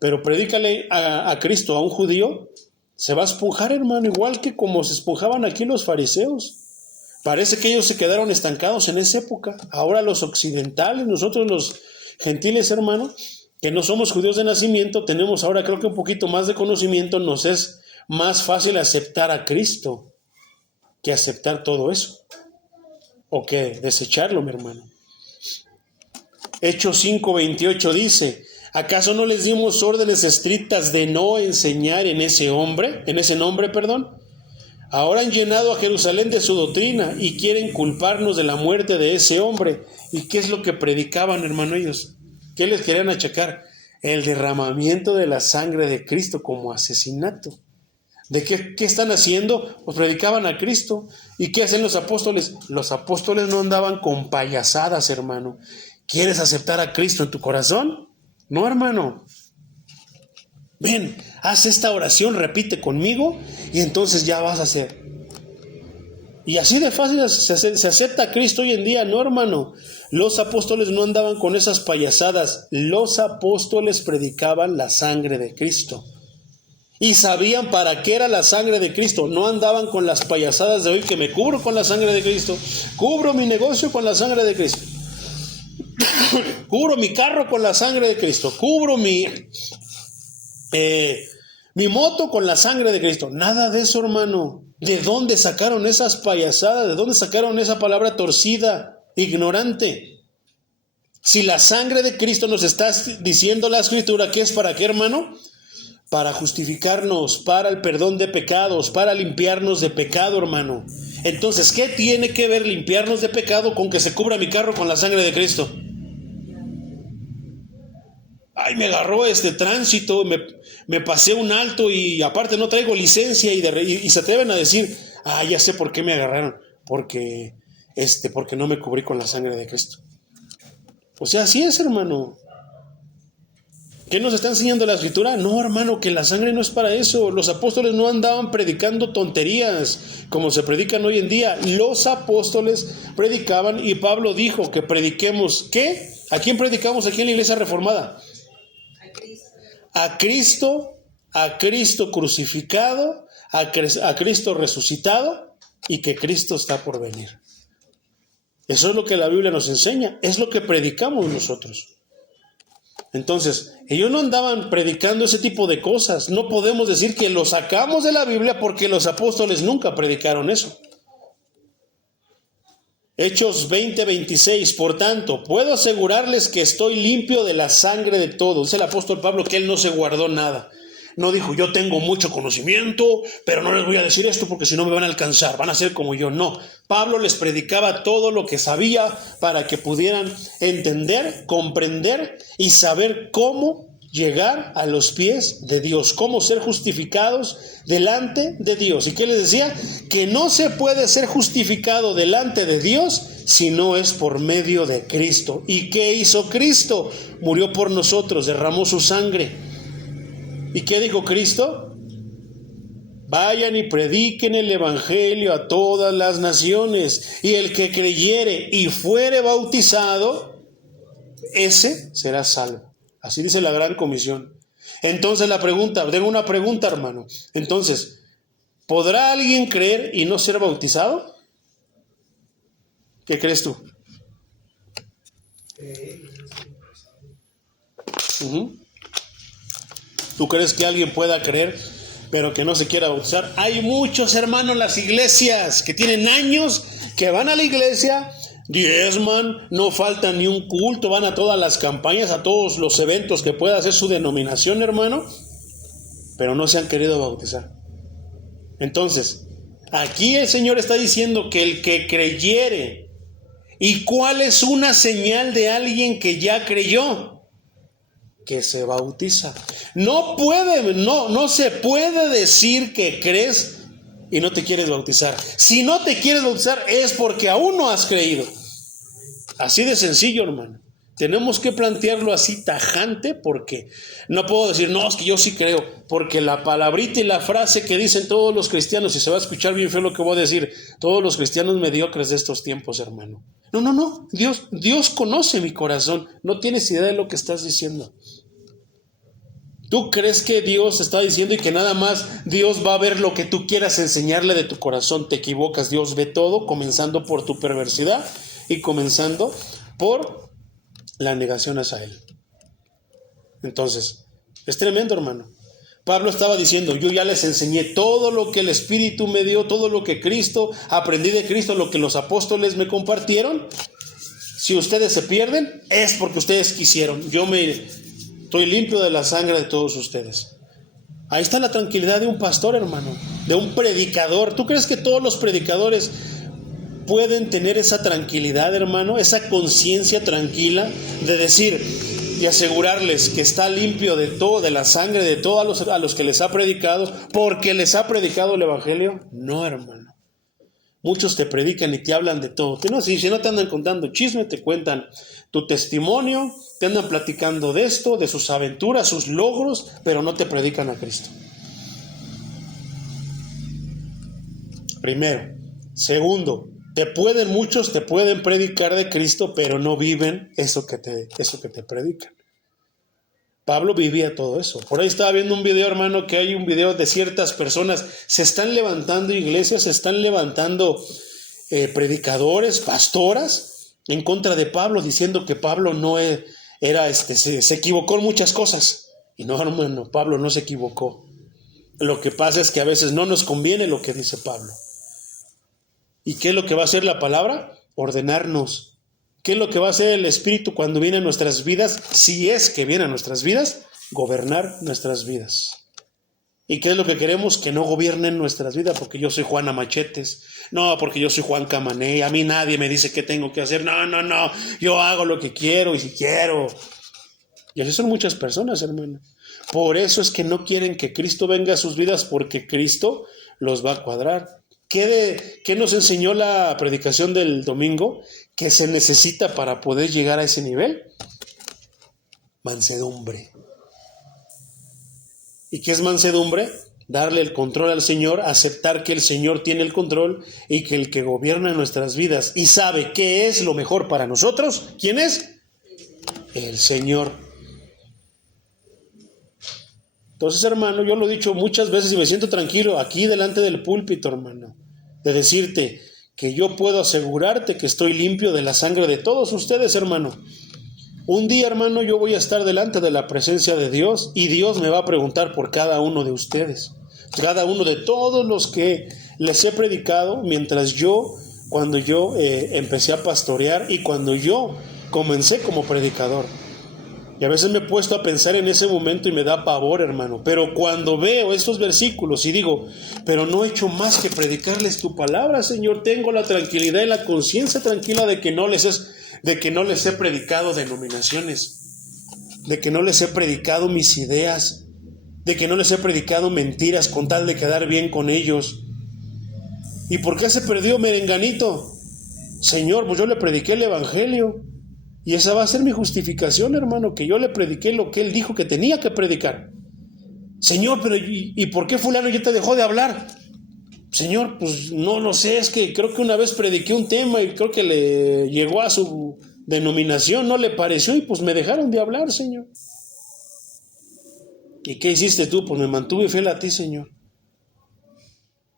Pero predícale a Cristo a un judío, se va a esponjar, hermano, igual que como se esponjaban aquí los fariseos. Parece que ellos se quedaron estancados en esa época. Ahora los occidentales, nosotros los gentiles, hermano, que no somos judíos de nacimiento, tenemos ahora creo que un poquito más de conocimiento, nos es más fácil aceptar a Cristo que aceptar todo eso. O que desecharlo, mi hermano. Hechos 5:28 dice, ¿acaso no les dimos órdenes estrictas de no enseñar en ese nombre? Ahora han llenado a Jerusalén de su doctrina y quieren culparnos de la muerte de ese hombre. ¿Y qué es lo que predicaban, hermano, ellos? ¿Qué les querían achacar? El derramamiento de la sangre de Cristo como asesinato. ¿De qué están haciendo? Pues predicaban a Cristo. ¿Y qué hacen los apóstoles? Los apóstoles no andaban con payasadas, hermano. ¿Quieres aceptar a Cristo en tu corazón? No, hermano. Ven, haz esta oración, repite conmigo y entonces ya vas a hacer. Y así de fácil se acepta a Cristo hoy en día, no, hermano. Los apóstoles no andaban con esas payasadas. Los apóstoles predicaban la sangre de Cristo. Y sabían para qué era la sangre de Cristo. No andaban con las payasadas de hoy que me cubro con la sangre de Cristo. Cubro mi negocio con la sangre de Cristo. Cubro mi carro con la sangre de Cristo. Cubro mi moto con la sangre de Cristo. Nada de eso, hermano. ¿De dónde sacaron esas payasadas? ¿De dónde sacaron esa palabra torcida, ignorante? Si la sangre de Cristo nos está diciendo la Escritura, ¿qué es para qué, hermano? Para justificarnos, para el perdón de pecados, para limpiarnos de pecado, hermano. Entonces, ¿qué tiene que ver limpiarnos de pecado con que se cubra mi carro con la sangre de Cristo? Ay, me agarró tránsito, me pasé un alto y aparte no traigo licencia y se atreven a decir, ya sé por qué me agarraron, porque no me cubrí con la sangre de Cristo. O sea, así es, hermano. ¿Qué nos está enseñando la Escritura? No, hermano, que la sangre no es para eso. Los apóstoles no andaban predicando tonterías como se predican hoy en día. Los apóstoles predicaban y Pablo dijo que prediquemos, ¿qué? ¿A quién predicamos aquí en la Iglesia Reformada? A Cristo crucificado, a Cristo resucitado y que Cristo está por venir. Eso es lo que la Biblia nos enseña, es lo que predicamos nosotros. Entonces, ellos no andaban predicando ese tipo de cosas. No podemos decir que lo sacamos de la Biblia porque los apóstoles nunca predicaron eso. Hechos 20:26, por tanto, puedo asegurarles que estoy limpio de la sangre de todos. Dice el apóstol Pablo que él no se guardó nada. No dijo, yo tengo mucho conocimiento, pero no les voy a decir esto porque si no me van a alcanzar, van a ser como yo. No, Pablo les predicaba todo lo que sabía para que pudieran entender, comprender y saber cómo llegar a los pies de Dios, cómo ser justificados delante de Dios. ¿Y qué les decía? Que no se puede ser justificado delante de Dios si no es por medio de Cristo. ¿Y qué hizo Cristo? Murió por nosotros, derramó su sangre. ¿Y qué dijo Cristo? Vayan y prediquen el evangelio a todas las naciones, y el que creyere y fuere bautizado, ese será salvo. Así dice la gran comisión. Entonces tengo una pregunta, hermano. Entonces, ¿podrá alguien creer y no ser bautizado? ¿Qué crees tú? ¿Tú crees que alguien pueda creer pero que no se quiera bautizar? Hay muchos hermanos en las iglesias que tienen años que van a la iglesia, diezman, no faltan ni un culto, van a todas las campañas, a todos los eventos que pueda hacer su denominación, hermano, pero no se han querido bautizar. Entonces, aquí el Señor está diciendo que el que creyere. ¿Y cuál es una señal de alguien que ya creyó? Que se bautiza. No se puede decir que crees y no te quieres bautizar. Si no te quieres bautizar es porque aún no has creído. Así de sencillo, hermano. Tenemos que plantearlo así tajante, porque no puedo decir, no, es que yo sí creo, porque la palabrita y la frase que dicen todos los cristianos, y se va a escuchar bien feo lo que voy a decir, todos los cristianos mediocres de estos tiempos, hermano. No, Dios conoce mi corazón, no tienes idea de lo que estás diciendo. ¿Tú crees que Dios está diciendo y que nada más Dios va a ver lo que tú quieras enseñarle de tu corazón? Te equivocas, Dios ve todo, comenzando por tu perversidad y comenzando por la negación hacia Él. Entonces, es tremendo, hermano. Pablo estaba diciendo, yo ya les enseñé todo lo que el Espíritu me dio, todo lo que Cristo, aprendí de Cristo, lo que los apóstoles me compartieron. Si ustedes se pierden, es porque ustedes quisieron. Yo estoy limpio de la sangre de todos ustedes. Ahí está la tranquilidad de un pastor, hermano, de un predicador. ¿Tú crees que todos los predicadores pueden tener esa tranquilidad, hermano, esa conciencia tranquila de decir y asegurarles que está limpio de todo, de la sangre de todos a los que les ha predicado, porque les ha predicado el evangelio? No, hermano. Muchos te predican y te hablan de todo. Que no, si no te andan contando chisme, te cuentan tu testimonio, te andan platicando de esto, de sus aventuras, sus logros, pero no te predican a Cristo. Primero. Segundo, muchos te pueden predicar de Cristo, pero no viven eso que te predican. Pablo vivía todo eso. Por ahí estaba viendo un video, hermano, que hay un video de ciertas personas. Se están levantando iglesias, se están levantando predicadores, pastoras, en contra de Pablo, diciendo que Pablo no se equivocó en muchas cosas. Y no, hermano, Pablo no se equivocó. Lo que pasa es que a veces no nos conviene lo que dice Pablo. ¿Y qué es lo que va a hacer la palabra? Ordenarnos. ¿Qué es lo que va a hacer el Espíritu cuando viene a nuestras vidas? Si es que viene a nuestras vidas, gobernar nuestras vidas. ¿Y qué es lo que queremos? Que no gobiernen nuestras vidas, porque yo soy Juana Machetes, no, porque yo soy Juan Camané, a mí nadie me dice qué tengo que hacer, no, yo hago lo que quiero y si quiero. Y así son muchas personas, hermano. Por eso es que no quieren que Cristo venga a sus vidas, porque Cristo los va a cuadrar. ¿Qué nos enseñó la predicación del domingo? ¿Qué se necesita para poder llegar a ese nivel? Mansedumbre. ¿Y qué es mansedumbre? Darle el control al Señor, aceptar que el Señor tiene el control y que el que gobierna nuestras vidas y sabe qué es lo mejor para nosotros, ¿quién es? El Señor. Entonces, hermano, yo lo he dicho muchas veces y me siento tranquilo aquí delante del púlpito, hermano, de decirte que yo puedo asegurarte que estoy limpio de la sangre de todos ustedes, hermano. Un día, hermano, yo voy a estar delante de la presencia de Dios y Dios me va a preguntar por cada uno de ustedes, cada uno de todos los que les he predicado cuando yo empecé a pastorear y cuando yo comencé como predicador. Y a veces me he puesto a pensar en ese momento y me da pavor, hermano. Pero cuando veo estos versículos y digo, pero no he hecho más que predicarles tu palabra, Señor. Tengo la tranquilidad y la conciencia tranquila de que no les he predicado denominaciones, de que no les he predicado mis ideas, de que no les he predicado mentiras con tal de quedar bien con ellos. ¿Y por qué se perdió Merenganito? Señor, pues yo le prediqué el evangelio. Y esa va a ser mi justificación, hermano, que yo le prediqué lo que él dijo que tenía que predicar. Señor, pero ¿y por qué fulano ya te dejó de hablar? Señor, pues no lo sé, es que creo que una vez prediqué un tema y creo que le llegó a su denominación, no le pareció y pues me dejaron de hablar, Señor. ¿Y qué hiciste tú? Pues me mantuve fiel a ti, Señor.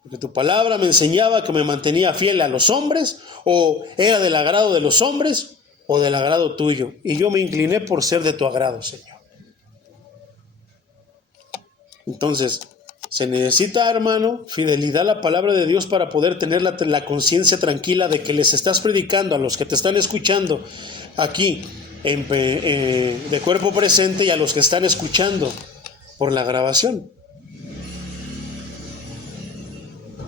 Porque tu palabra me enseñaba que me mantenía fiel a los hombres, o era del agrado de los hombres, o del agrado tuyo. Y yo me incliné por ser de tu agrado, Señor. Entonces, se necesita, hermano, fidelidad a la palabra de Dios para poder tener la conciencia tranquila de que les estás predicando a los que te están escuchando aquí de cuerpo presente y a los que están escuchando por la grabación.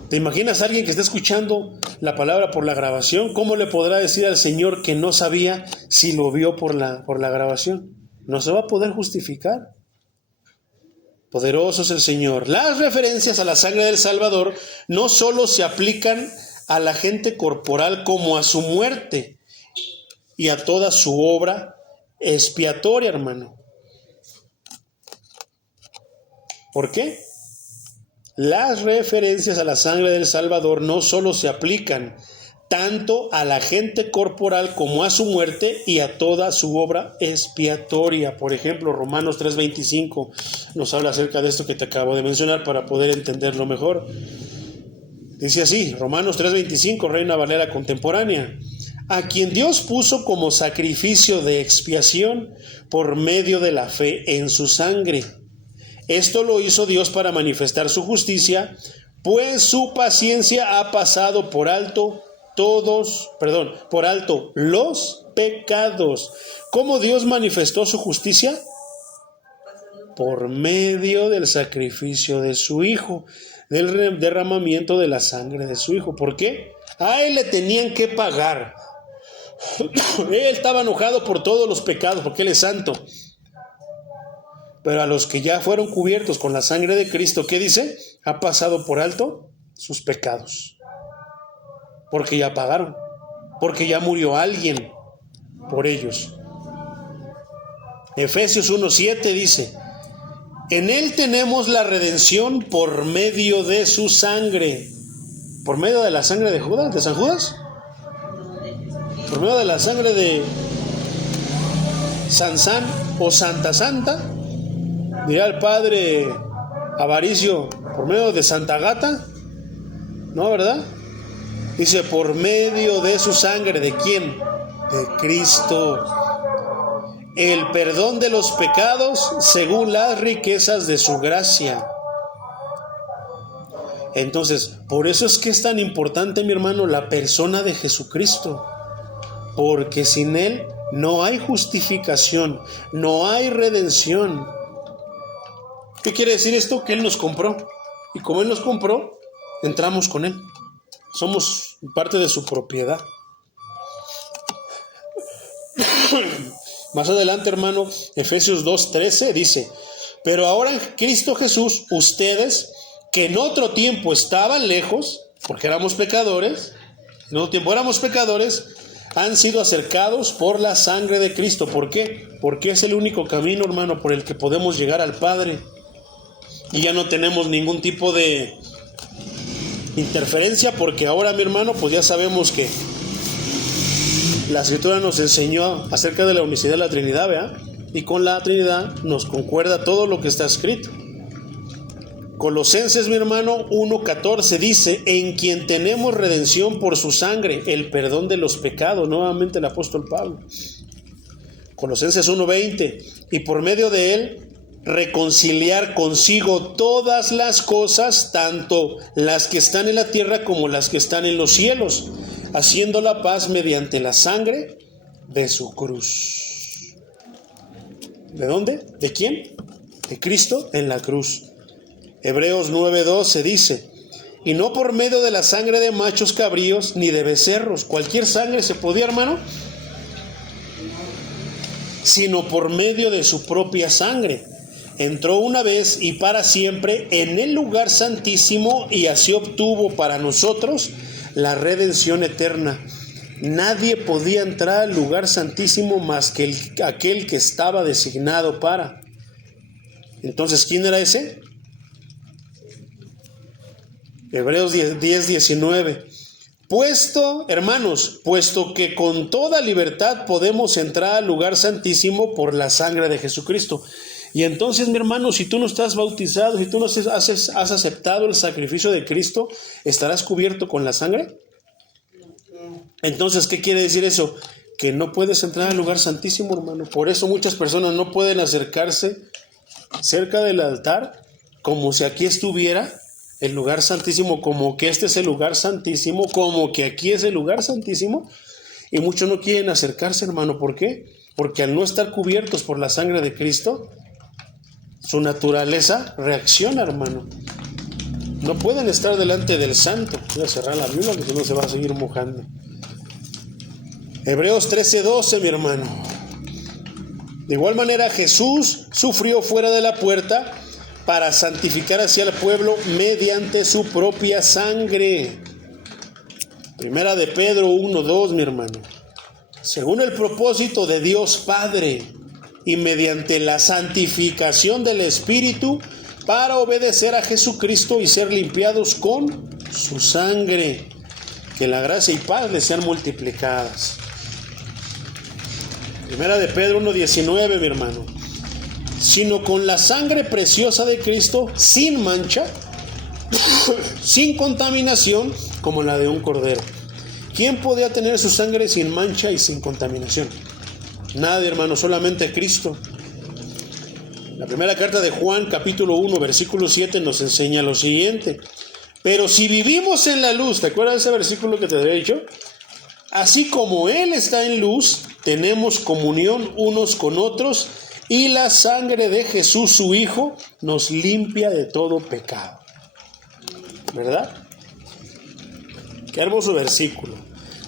¿Te imaginas a alguien que está escuchando la palabra por la grabación? ¿Cómo le podrá decir al Señor que no sabía si lo vio por la grabación? No se va a poder justificar. Poderoso es el Señor. Las referencias a la sangre del Salvador no solo se aplican a la gente corporal como a su muerte y a toda su obra expiatoria, hermano. ¿Por qué? Las referencias a la sangre del Salvador no solo se aplican tanto a la gente corporal como a su muerte y a toda su obra expiatoria. Por ejemplo, Romanos 3:25 nos habla acerca de esto que te acabo de mencionar para poder entenderlo mejor. Dice así, Romanos 3:25, Reina Valera contemporánea: a quien Dios puso como sacrificio de expiación por medio de la fe en su sangre. Esto lo hizo Dios para manifestar su justicia, pues su paciencia ha pasado por alto los pecados. ¿Cómo Dios manifestó su justicia? Por medio del sacrificio de su Hijo, del derramamiento de la sangre de su Hijo. ¿Por qué? A Él le tenían que pagar. Él estaba enojado por todos los pecados, porque Él es santo. Pero a los que ya fueron cubiertos con la sangre de Cristo, ¿qué dice? Ha pasado por alto sus pecados. Porque ya pagaron. Porque ya murió alguien por ellos. Efesios 1:7 dice: en Él tenemos la redención por medio de su sangre. ¿Por medio de la sangre de Judas? ¿De San Judas? ¿Por medio de la sangre de San o Santa Santa? Dirá el padre Avaricio, ¿por medio de Santa Agata? No, ¿verdad? Dice, por medio de su sangre. ¿De quién? De Cristo. El perdón de los pecados según las riquezas de su gracia. Entonces, por eso es que es tan importante, mi hermano, la persona de Jesucristo. Porque sin Él no hay justificación, no hay redención. ¿Qué quiere decir esto? Que Él nos compró. Y como Él nos compró, entramos con Él. Somos parte de su propiedad. Más adelante, hermano, Efesios 2:13 dice: pero ahora en Cristo Jesús, ustedes que en otro tiempo estaban lejos, porque éramos pecadores, en otro tiempo éramos pecadores, han sido acercados por la sangre de Cristo. ¿Por qué? Porque es el único camino, hermano, por el que podemos llegar al Padre. Y ya no tenemos ningún tipo de interferencia, porque ahora, mi hermano, pues ya sabemos que la Escritura nos enseñó acerca de la unicidad de la Trinidad, ¿verdad? Y con la Trinidad nos concuerda todo lo que está escrito. Colosenses, mi hermano, 1:14 dice: en quien tenemos redención por su sangre, el perdón de los pecados. Nuevamente el apóstol Pablo. Colosenses 1:20: y por medio de él reconciliar consigo todas las cosas, tanto las que están en la tierra como las que están en los cielos, haciendo la paz mediante la sangre de su cruz. ¿De dónde? ¿De quién? De Cristo en la cruz. Hebreos 9:12 dice: y no por medio de la sangre de machos cabríos ni de becerros. Cualquier sangre se podía, hermano, sino por medio de su propia sangre. Entró una vez y para siempre en el lugar santísimo y así obtuvo para nosotros la redención eterna. Nadie podía entrar al lugar santísimo más que aquel que estaba designado para. Entonces, ¿quién era ese? Hebreos 10:19. Hermanos, puesto que con toda libertad podemos entrar al lugar santísimo por la sangre de Jesucristo. Y entonces, mi hermano, si tú no estás bautizado, si tú no has aceptado el sacrificio de Cristo, ¿estarás cubierto con la sangre? Entonces, ¿qué quiere decir eso? Que no puedes entrar al lugar santísimo, hermano. Por eso muchas personas no pueden acercarse cerca del altar como si aquí estuviera el lugar santísimo, como que este es el lugar santísimo, como que aquí es el lugar santísimo, y muchos no quieren acercarse, hermano. ¿Por qué? Porque al no estar cubiertos por la sangre de Cristo, su naturaleza reacciona, hermano. No pueden estar delante del santo. Voy a cerrar la Biblia, porque si no se va a seguir mojando. Hebreos 13:12, mi hermano. De igual manera, Jesús sufrió fuera de la puerta para santificar hacia el pueblo mediante su propia sangre. Primera de Pedro 1:2, mi hermano. Según el propósito de Dios Padre y mediante la santificación del Espíritu, para obedecer a Jesucristo y ser limpiados con su sangre. Que la gracia y paz les sean multiplicadas. Primera de Pedro 1:19, mi hermano. Sino con la sangre preciosa de Cristo, sin mancha, sin contaminación, como la de un cordero. ¿Quién podía tener su sangre sin mancha y sin contaminación? Nadie, hermano, solamente Cristo. La primera carta de Juan, capítulo 1, versículo 7, nos enseña lo siguiente. Pero si vivimos en la luz, ¿te acuerdas de ese versículo que te había dicho? Así como Él está en luz, tenemos comunión unos con otros, y la sangre de Jesús, su Hijo, nos limpia de todo pecado. ¿Verdad? Qué hermoso versículo.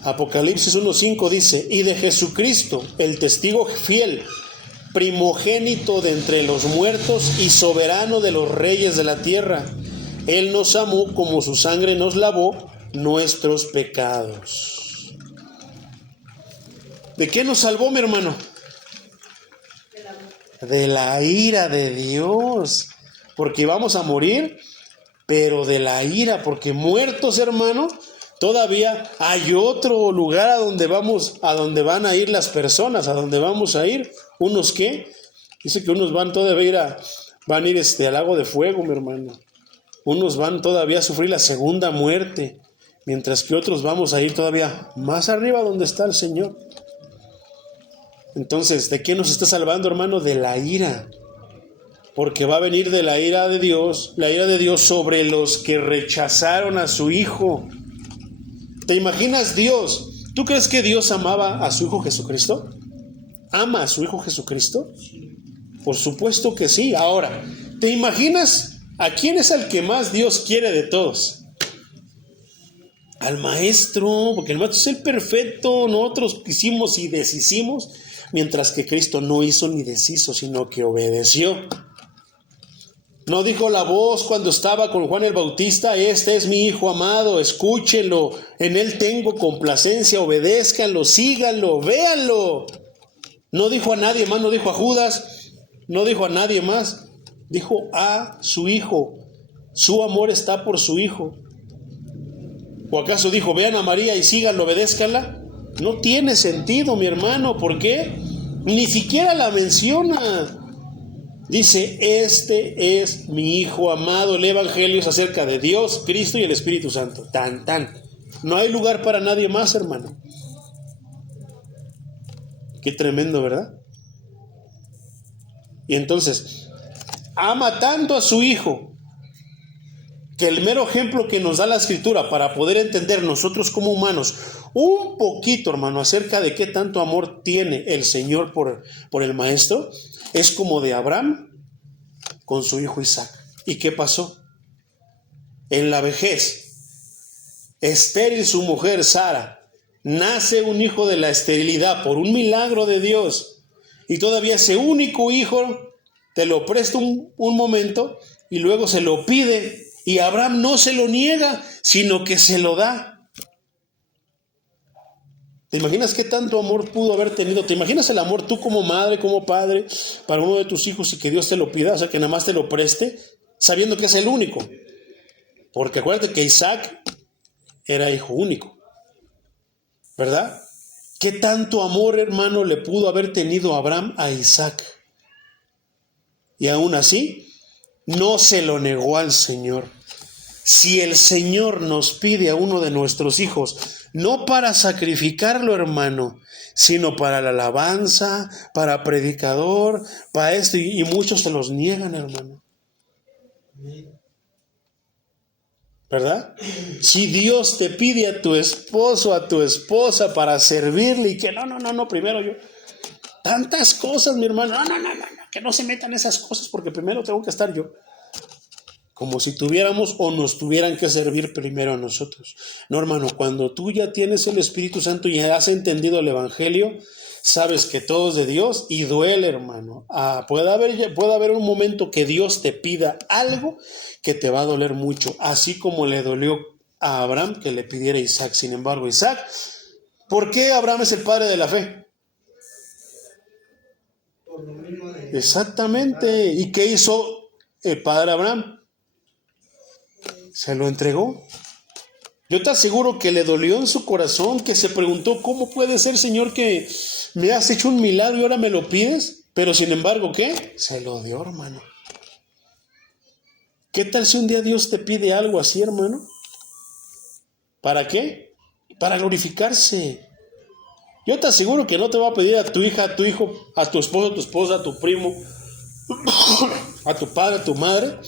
Apocalipsis 1:5 dice, y de Jesucristo, el testigo fiel, primogénito de entre los muertos y soberano de los reyes de la tierra, Él nos amó como su sangre nos lavó nuestros pecados. ¿De qué nos salvó, mi hermano? De la ira de Dios, porque vamos a morir, pero de la ira, porque muertos, hermano, todavía hay otro lugar a donde van a ir las personas, a donde vamos a ir. ¿Unos qué? Dice que unos van todavía van a ir al lago de fuego, mi hermano. Unos van todavía a sufrir la segunda muerte, mientras que otros vamos a ir todavía más arriba donde está el Señor. Entonces, ¿de qué nos está salvando, hermano? De la ira. Porque va a venir de la ira de Dios sobre los que rechazaron a su Hijo. ¿Te imaginas Dios? ¿Tú crees que Dios amaba a su Hijo Jesucristo? ¿Ama a su Hijo Jesucristo? Por supuesto que sí. Ahora, ¿te imaginas a quién es el que más Dios quiere de todos? Al Maestro, porque el Maestro es el perfecto. Nosotros hicimos y deshicimos, mientras que Cristo no hizo ni deshizo, sino que obedeció. No dijo la voz cuando estaba con Juan el Bautista, este es mi Hijo amado, escúchenlo, en Él tengo complacencia, obedézcanlo, síganlo, véanlo. No dijo a nadie más, no dijo a Judas, no dijo a nadie más, dijo a su Hijo. Su amor está por su Hijo. ¿O acaso dijo, vean a María y síganlo, obedézcanla? No tiene sentido, mi hermano. ¿Por qué? Ni siquiera la menciona. Dice, este es mi Hijo amado. El Evangelio es acerca de Dios, Cristo y el Espíritu Santo. Tan. No hay lugar para nadie más, hermano. Qué tremendo, ¿verdad? Y entonces, ama tanto a su Hijo, que el mero ejemplo que nos da la Escritura para poder entender nosotros como humanos un poquito, hermano, acerca de qué tanto amor tiene el Señor por el Maestro, es como de Abraham con su hijo Isaac. ¿Y qué pasó? En la vejez, estéril su mujer Sara, nace un hijo de la esterilidad por un milagro de Dios, y todavía ese único hijo te lo presta un momento y luego se lo pide, y Abraham no se lo niega, sino que se lo da. ¿Te imaginas qué tanto amor pudo haber tenido? ¿Te imaginas el amor tú como madre, como padre, para uno de tus hijos y que Dios te lo pida? O sea, que nada más te lo preste, sabiendo que es el único. Porque acuérdate que Isaac era hijo único, ¿verdad? ¿Qué tanto amor, hermano, le pudo haber tenido Abraham a Isaac? Y aún así, no se lo negó al Señor. Si el Señor nos pide a uno de nuestros hijos, no para sacrificarlo, hermano, sino para la alabanza, para predicador, para esto, y muchos se los niegan, hermano. ¿Verdad? Si Dios te pide a tu esposo, a tu esposa para servirle y que no, primero yo. Tantas cosas, mi hermano, no, que no se metan esas cosas porque primero tengo que estar yo. Como si tuviéramos o nos tuvieran que servir primero a nosotros. No, hermano, cuando tú ya tienes el Espíritu Santo y has entendido el Evangelio, sabes que todo es de Dios y duele, hermano. Puede haber un momento que Dios te pida algo que te va a doler mucho, así como le dolió a Abraham que le pidiera a Isaac. Sin embargo, Isaac, ¿por qué Abraham es el padre de la fe? Por lo mismo de... Exactamente. ¿Y qué hizo el padre Abraham? Se lo entregó. Yo te aseguro que le dolió en su corazón, que se preguntó, ¿cómo puede ser, Señor, que me has hecho un milagro y ahora me lo pides? Pero sin embargo, ¿qué? Se lo dio, hermano. ¿Qué tal si un día Dios te pide algo así, hermano? ¿Para qué? Para glorificarse. Yo te aseguro que no te va a pedir a tu hija, a tu hijo, a tu esposo, a tu esposa, a tu primo, a tu padre, a tu madre,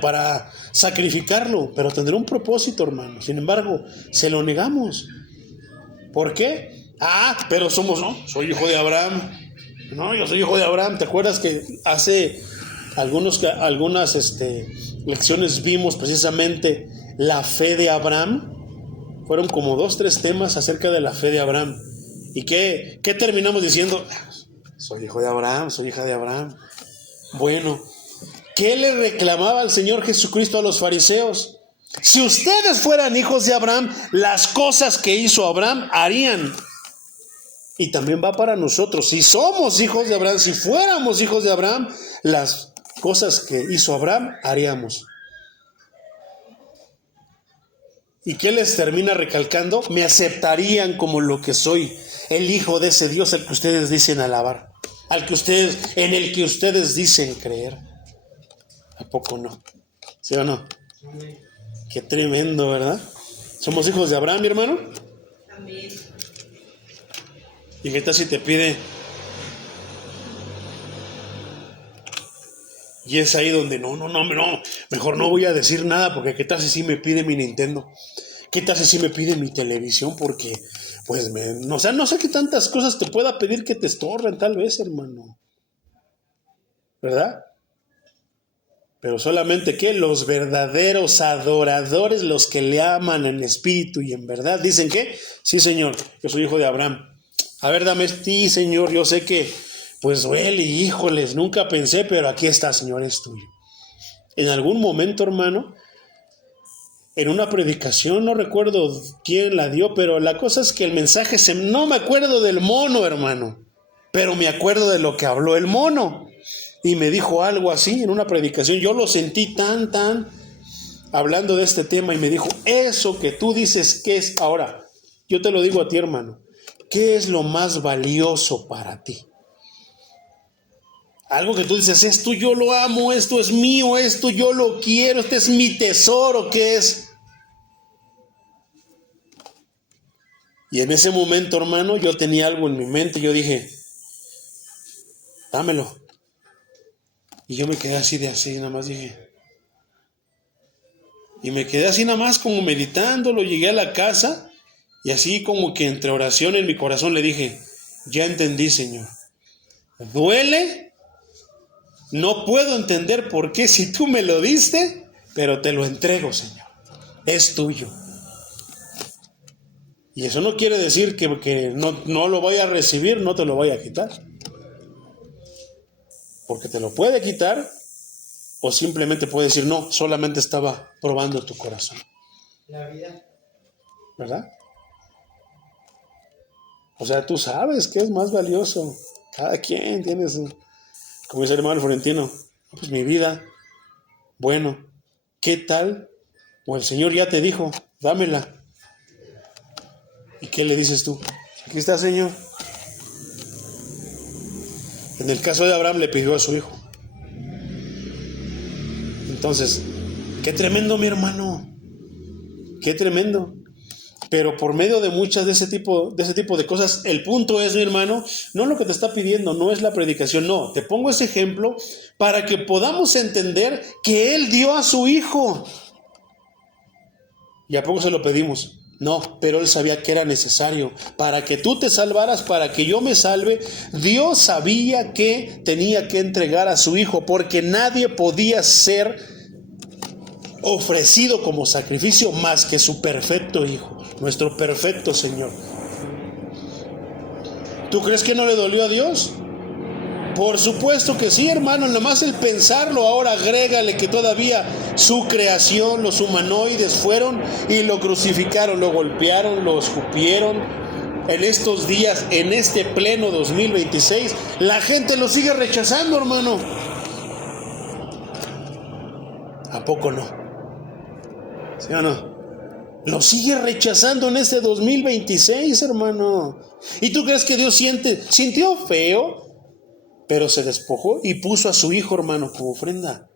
para sacrificarlo, pero tendrá un propósito, hermano. Sin embargo, se lo negamos. ¿Por qué? Pero soy hijo de Abraham. No, yo soy hijo de Abraham. ¿Te acuerdas que hace algunas lecciones vimos precisamente la fe de Abraham? Fueron como 2, 3 temas acerca de la fe de Abraham. ¿Y qué terminamos diciendo? Soy hijo de Abraham, soy hija de Abraham. Bueno, ¿qué le reclamaba el Señor Jesucristo a los fariseos? Si ustedes fueran hijos de Abraham, las cosas que hizo Abraham harían. Y también va para nosotros. Si somos hijos de Abraham, si fuéramos hijos de Abraham, las cosas que hizo Abraham haríamos. ¿Y qué les termina recalcando? Me aceptarían como lo que soy, el hijo de ese Dios al que ustedes dicen alabar, en el que ustedes dicen creer. ¿A poco no? ¿Sí o no? Amén. Qué tremendo, ¿verdad? ¿Somos hijos de Abraham, mi hermano? Amén. ¿Y qué tal si te pide? Y es ahí donde no, mejor no voy a decir nada porque qué tal si sí me pide mi Nintendo, qué tal si sí me pide mi televisión porque pues no sé qué tantas cosas te pueda pedir que te estorben tal vez, hermano, ¿verdad? Pero solamente que los verdaderos adoradores, los que le aman en espíritu y en verdad, dicen que sí, Señor, yo soy hijo de Abraham. A ver, dame sí, Señor, yo sé que pues duele, híjoles, nunca pensé, pero aquí está, Señor, es tuyo. En algún momento, hermano, en una predicación, no recuerdo quién la dio, pero la cosa es que el mensaje, no me acuerdo del mono, hermano, pero me acuerdo de lo que habló el mono. Y me dijo algo así en una predicación. Yo lo sentí tan, hablando de este tema, y me dijo, eso que tú dices, ¿qué es? Ahora, yo te lo digo a ti, hermano, ¿qué es lo más valioso para ti? Algo que tú dices, esto yo lo amo, esto es mío, esto yo lo quiero, este es mi tesoro, ¿qué es? Y en ese momento, hermano, yo tenía algo en mi mente, yo dije, dámelo. Y yo me quedé así, nada más dije. Y me quedé así nada más como meditándolo, llegué a la casa y así como que entre oración en mi corazón le dije, ya entendí, Señor. Duele, no puedo entender por qué si tú me lo diste, pero te lo entrego, Señor. Es tuyo. Y eso no quiere decir que no lo vaya a recibir, no te lo vaya a quitar. Porque te lo puede quitar o simplemente puede decir, no, solamente estaba probando tu corazón. La vida. ¿Verdad? O sea, tú sabes qué es más valioso. Cada quien tiene su, como dice el hermano Florentino, pues mi vida, bueno, ¿qué tal? O el Señor ya te dijo, dámela. ¿Y qué le dices tú? Aquí está, Señor. En el caso de Abraham le pidió a su hijo. Entonces, qué tremendo, mi hermano. Qué tremendo. Pero por medio de muchas de ese tipo de cosas, el punto es, mi hermano, no lo que te está pidiendo, no es la predicación, no. Te pongo ese ejemplo para que podamos entender que Él dio a su hijo. ¿Y a poco se lo pedimos? No, pero Él sabía que era necesario. Para que tú te salvaras, para que yo me salve, Dios sabía que tenía que entregar a su hijo, porque nadie podía ser ofrecido como sacrificio más que su perfecto hijo, nuestro perfecto Señor. ¿Tú crees que no le dolió a Dios? Por supuesto que sí, hermano. Nada más el pensarlo, ahora agrégale que todavía su creación, los humanoides fueron y lo crucificaron, lo golpearon, lo escupieron. En estos días, en este pleno 2026, la gente lo sigue rechazando, hermano. ¿A poco no? ¿Sí o no? Lo sigue rechazando en este 2026, hermano. ¿Y tú crees que Dios sintió feo? Pero se despojó y puso a su hijo, hermano, como ofrenda.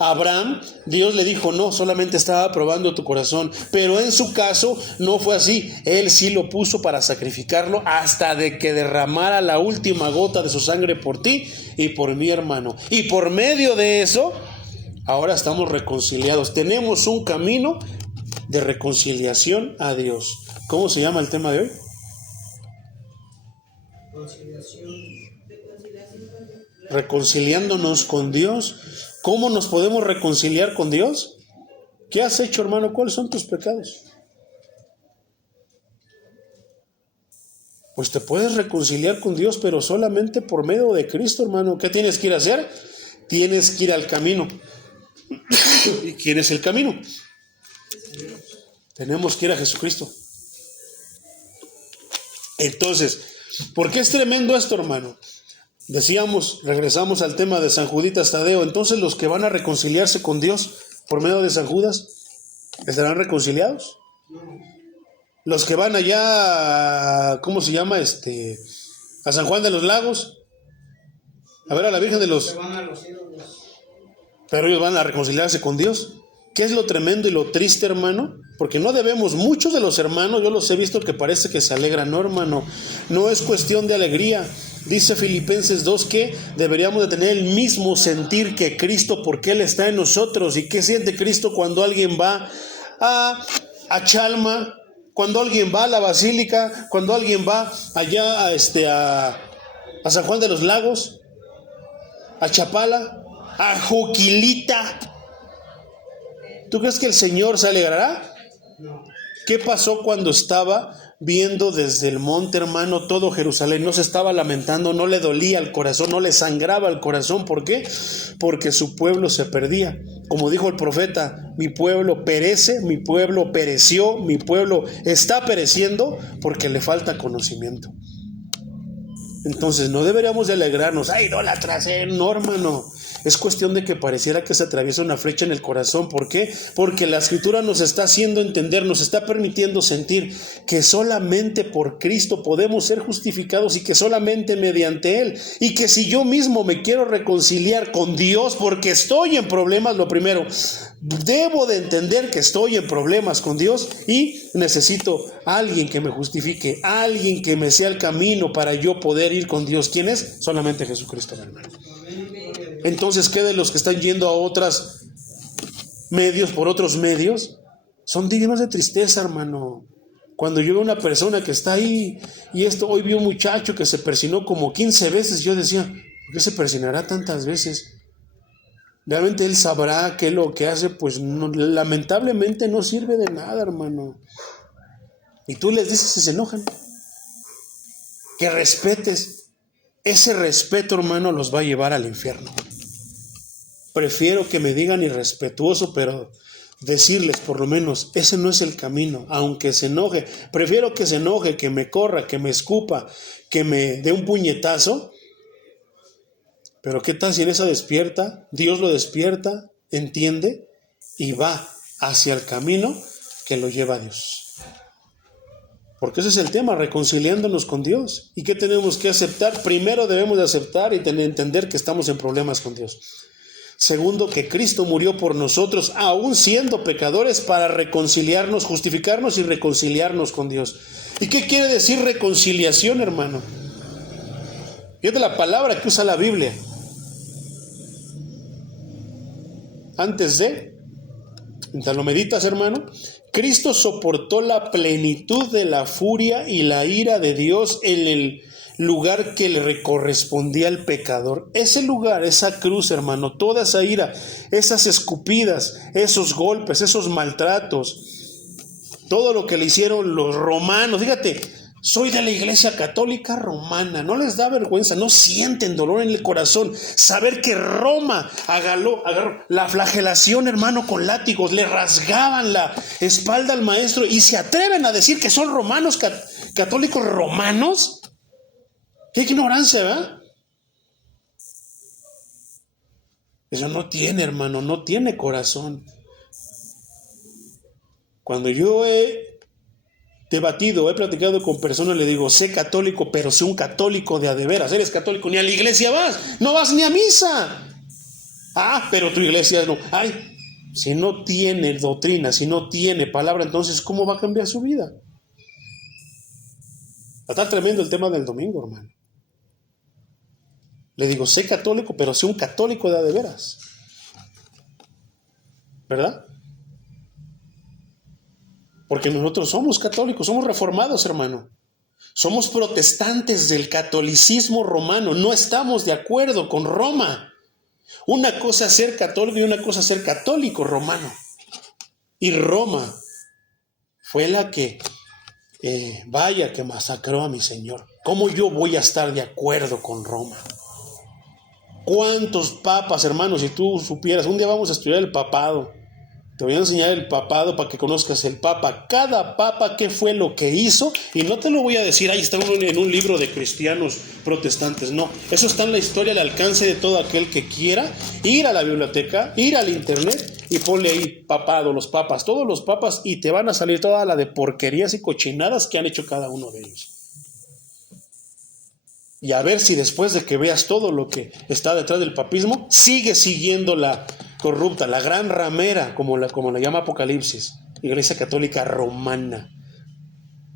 A Abraham, Dios le dijo, no, solamente estaba probando tu corazón. Pero en su caso no fue así. Él sí lo puso para sacrificarlo hasta de que derramara la última gota de su sangre por ti y por mi hermano. Y por medio de eso, ahora estamos reconciliados. Tenemos un camino de reconciliación a Dios. ¿Cómo se llama el tema de hoy? Reconciliándonos con Dios. ¿Cómo nos podemos reconciliar con Dios? ¿Qué has hecho, hermano? ¿Cuáles son tus pecados? Pues te puedes reconciliar con Dios, pero solamente por medio de Cristo, hermano. ¿Qué tienes que ir a hacer? Tienes que ir al camino. ¿Y quién es el camino? Tenemos que ir a Jesucristo. Entonces, ¿por qué es tremendo esto, hermano? Decíamos, regresamos al tema de San Juditas Tadeo. Entonces, los que van a reconciliarse con Dios por medio de San Judas, ¿estarán reconciliados? Los que van allá, ¿cómo se llama? A San Juan de los Lagos, a ver a la Virgen de los... Pero ellos van a reconciliarse con Dios. ¿Qué es lo tremendo y lo triste, hermano? Porque no debemos, muchos de los hermanos, yo los he visto que parece que se alegran. No, hermano, no es cuestión de alegría. Dice Filipenses 2 que deberíamos de tener el mismo sentir que Cristo, porque Él está en nosotros. ¿Y qué siente Cristo cuando alguien va a Chalma, cuando alguien va a la Basílica, cuando alguien va allá a San Juan de los Lagos, a Chapala, a Juquilita? ¿Tú crees que el Señor se alegrará? ¿Qué pasó cuando estaba viendo desde el monte, hermano, todo Jerusalén? No se estaba lamentando, no le dolía el corazón, no le sangraba el corazón. ¿Por qué? Porque su pueblo se perdía. Como dijo el profeta, mi pueblo perece, mi pueblo pereció, mi pueblo está pereciendo porque le falta conocimiento. Entonces no deberíamos de alegrarnos. ¡Ay, idólatras! No, hermano. Es cuestión de que pareciera que se atraviesa una flecha en el corazón. ¿Por qué? Porque la Escritura nos está haciendo entender, nos está permitiendo sentir que solamente por Cristo podemos ser justificados y que solamente mediante Él. Y que si yo mismo me quiero reconciliar con Dios porque estoy en problemas, lo primero, debo de entender que estoy en problemas con Dios y necesito a alguien que me justifique, a alguien que me sea el camino para yo poder ir con Dios. ¿Quién es? Solamente Jesucristo, hermano. Entonces, ¿qué de los que están yendo a otros medios, por otros medios? Son dignos de tristeza, hermano. Cuando yo veo una persona que está ahí, hoy vi un muchacho que se persinó como 15 veces, yo decía, ¿por qué se persinará tantas veces? Realmente él sabrá que lo que hace, pues no, lamentablemente no sirve de nada, hermano. Y tú les dices y se enojan. Que respetes. Ese respeto, hermano, los va a llevar al infierno. Prefiero que me digan irrespetuoso, pero decirles por lo menos, ese no es el camino, aunque se enoje, prefiero que se enoje, que me corra, que me escupa, que me dé un puñetazo, pero ¿qué tal si en esa despierta, Dios lo despierta, entiende y va hacia el camino que lo lleva a Dios? Porque ese es el tema, reconciliándonos con Dios. ¿Y qué tenemos que aceptar? Primero debemos de aceptar y entender que estamos en problemas con Dios. Segundo, que Cristo murió por nosotros, aún siendo pecadores, para reconciliarnos, justificarnos y reconciliarnos con Dios. ¿Y qué quiere decir reconciliación, hermano? Fíjate la palabra que usa la Biblia. Antes de, mientras lo meditas, hermano, Cristo soportó la plenitud de la furia y la ira de Dios en el lugar que le correspondía al pecador. Ese lugar, esa cruz, hermano, toda esa ira, esas escupidas, esos golpes, esos maltratos, todo lo que le hicieron los romanos. Fíjate, soy de la Iglesia Católica Romana. ¿No les da vergüenza? ¿No sienten dolor en el corazón saber que Roma agarró la flagelación, hermano, con látigos? Le rasgaban la espalda al maestro y se atreven a decir que son romanos, católicos romanos. ¡Qué ignorancia!, ¿verdad? Eso no tiene, hermano, no tiene corazón. Cuando yo he debatido, he platicado con personas, le digo, sé católico, pero sé un católico de a de veras. Eres católico, ni a la iglesia vas, no vas ni a misa. Ah, pero tu iglesia no. Ay, si no tiene doctrina, si no tiene palabra, entonces ¿cómo va a cambiar su vida? Está tremendo el tema del domingo, hermano. Le digo, sé católico, pero sé un católico de a de veras. ¿Verdad? Porque nosotros somos católicos, somos reformados, hermano. Somos protestantes del catolicismo romano. No estamos de acuerdo con Roma. Una cosa es ser católico y una cosa es ser católico romano. Y Roma fue la que, vaya que masacró a mi Señor. ¿Cómo yo voy a estar de acuerdo con Roma? ¿Cuántos papas, hermanos? Si tú supieras, un día vamos a estudiar el papado. Te voy a enseñar el papado para que conozcas el papa. Cada papa, qué fue lo que hizo. Y no te lo voy a decir, ahí está en un libro de cristianos protestantes. No, eso está en la historia al alcance de todo aquel que quiera ir a la biblioteca, ir al internet y ponle ahí papado, los papas, todos los papas, y te van a salir toda la de porquerías y cochinadas que han hecho cada uno de ellos. Y a ver si después de que veas todo lo que está detrás del papismo, sigue siguiendo la corrupta, la gran ramera, como la llama Apocalipsis, Iglesia Católica Romana.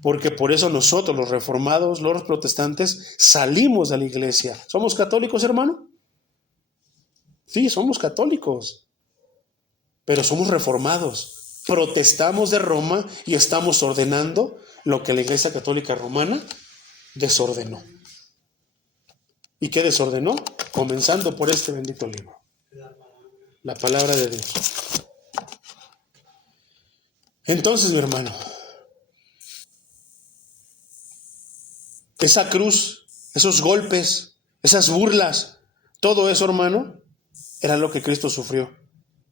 Porque por eso nosotros, los reformados, los protestantes, salimos de la iglesia. ¿Somos católicos, hermano? Sí, somos católicos, pero somos reformados. Protestamos de Roma y estamos ordenando lo que la Iglesia Católica Romana desordenó. ¿Y qué desordenó? Comenzando por este bendito libro, la palabra de Dios. Entonces, mi hermano, esa cruz, esos golpes, esas burlas, todo eso, hermano, era lo que Cristo sufrió.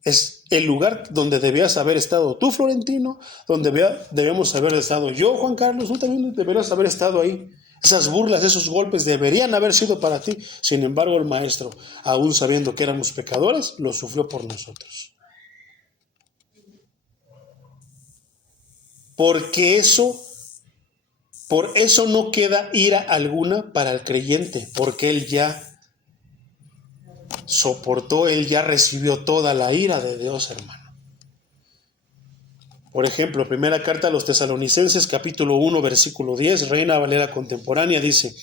Es el lugar donde debías haber estado tú, Florentino, donde debemos haber estado yo, Juan Carlos, tú también deberías haber estado ahí. Esas burlas, esos golpes deberían haber sido para ti. Sin embargo, el Maestro, aún sabiendo que éramos pecadores, lo sufrió por nosotros. Porque por eso no queda ira alguna para el creyente, porque él ya soportó, él ya recibió toda la ira de Dios, hermano. Por ejemplo, primera carta a los Tesalonicenses, capítulo 1, versículo 10, Reina Valera contemporánea, dice: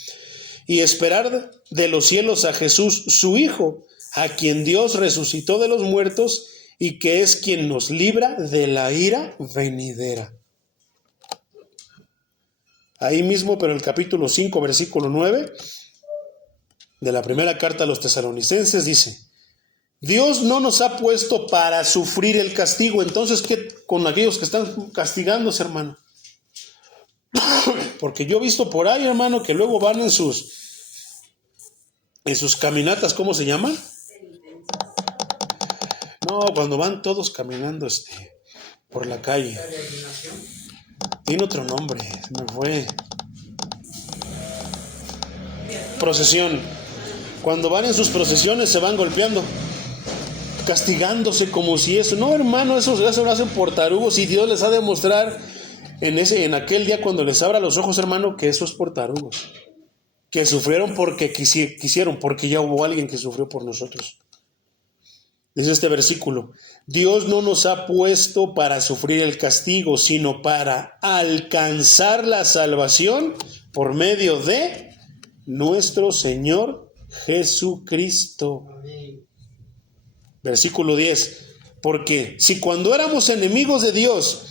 y esperar de los cielos a Jesús, su Hijo, a quien Dios resucitó de los muertos y que es quien nos libra de la ira venidera. Ahí mismo, pero el capítulo 5, versículo 9, de la primera carta a los Tesalonicenses, dice: Dios no nos ha puesto para sufrir el castigo. Entonces, ¿qué con aquellos que están castigándose, hermano? Porque yo he visto por ahí, hermano, que luego van en sus caminatas, ¿cómo se llama? No, cuando van todos caminando, por la calle. Tiene otro nombre, se me fue. Procesión. Cuando van en sus procesiones se van golpeando, castigándose como si eso. No, hermano, eso lo hacen por tarugos, y Dios les ha de mostrar en aquel día cuando les abra los ojos, hermano, que eso es por tarugos. Que sufrieron porque quisieron, porque ya hubo alguien que sufrió por nosotros. Dice este versículo: Dios no nos ha puesto para sufrir el castigo, sino para alcanzar la salvación por medio de nuestro Señor Jesucristo. Amén. Versículo 10. Porque si cuando éramos enemigos de Dios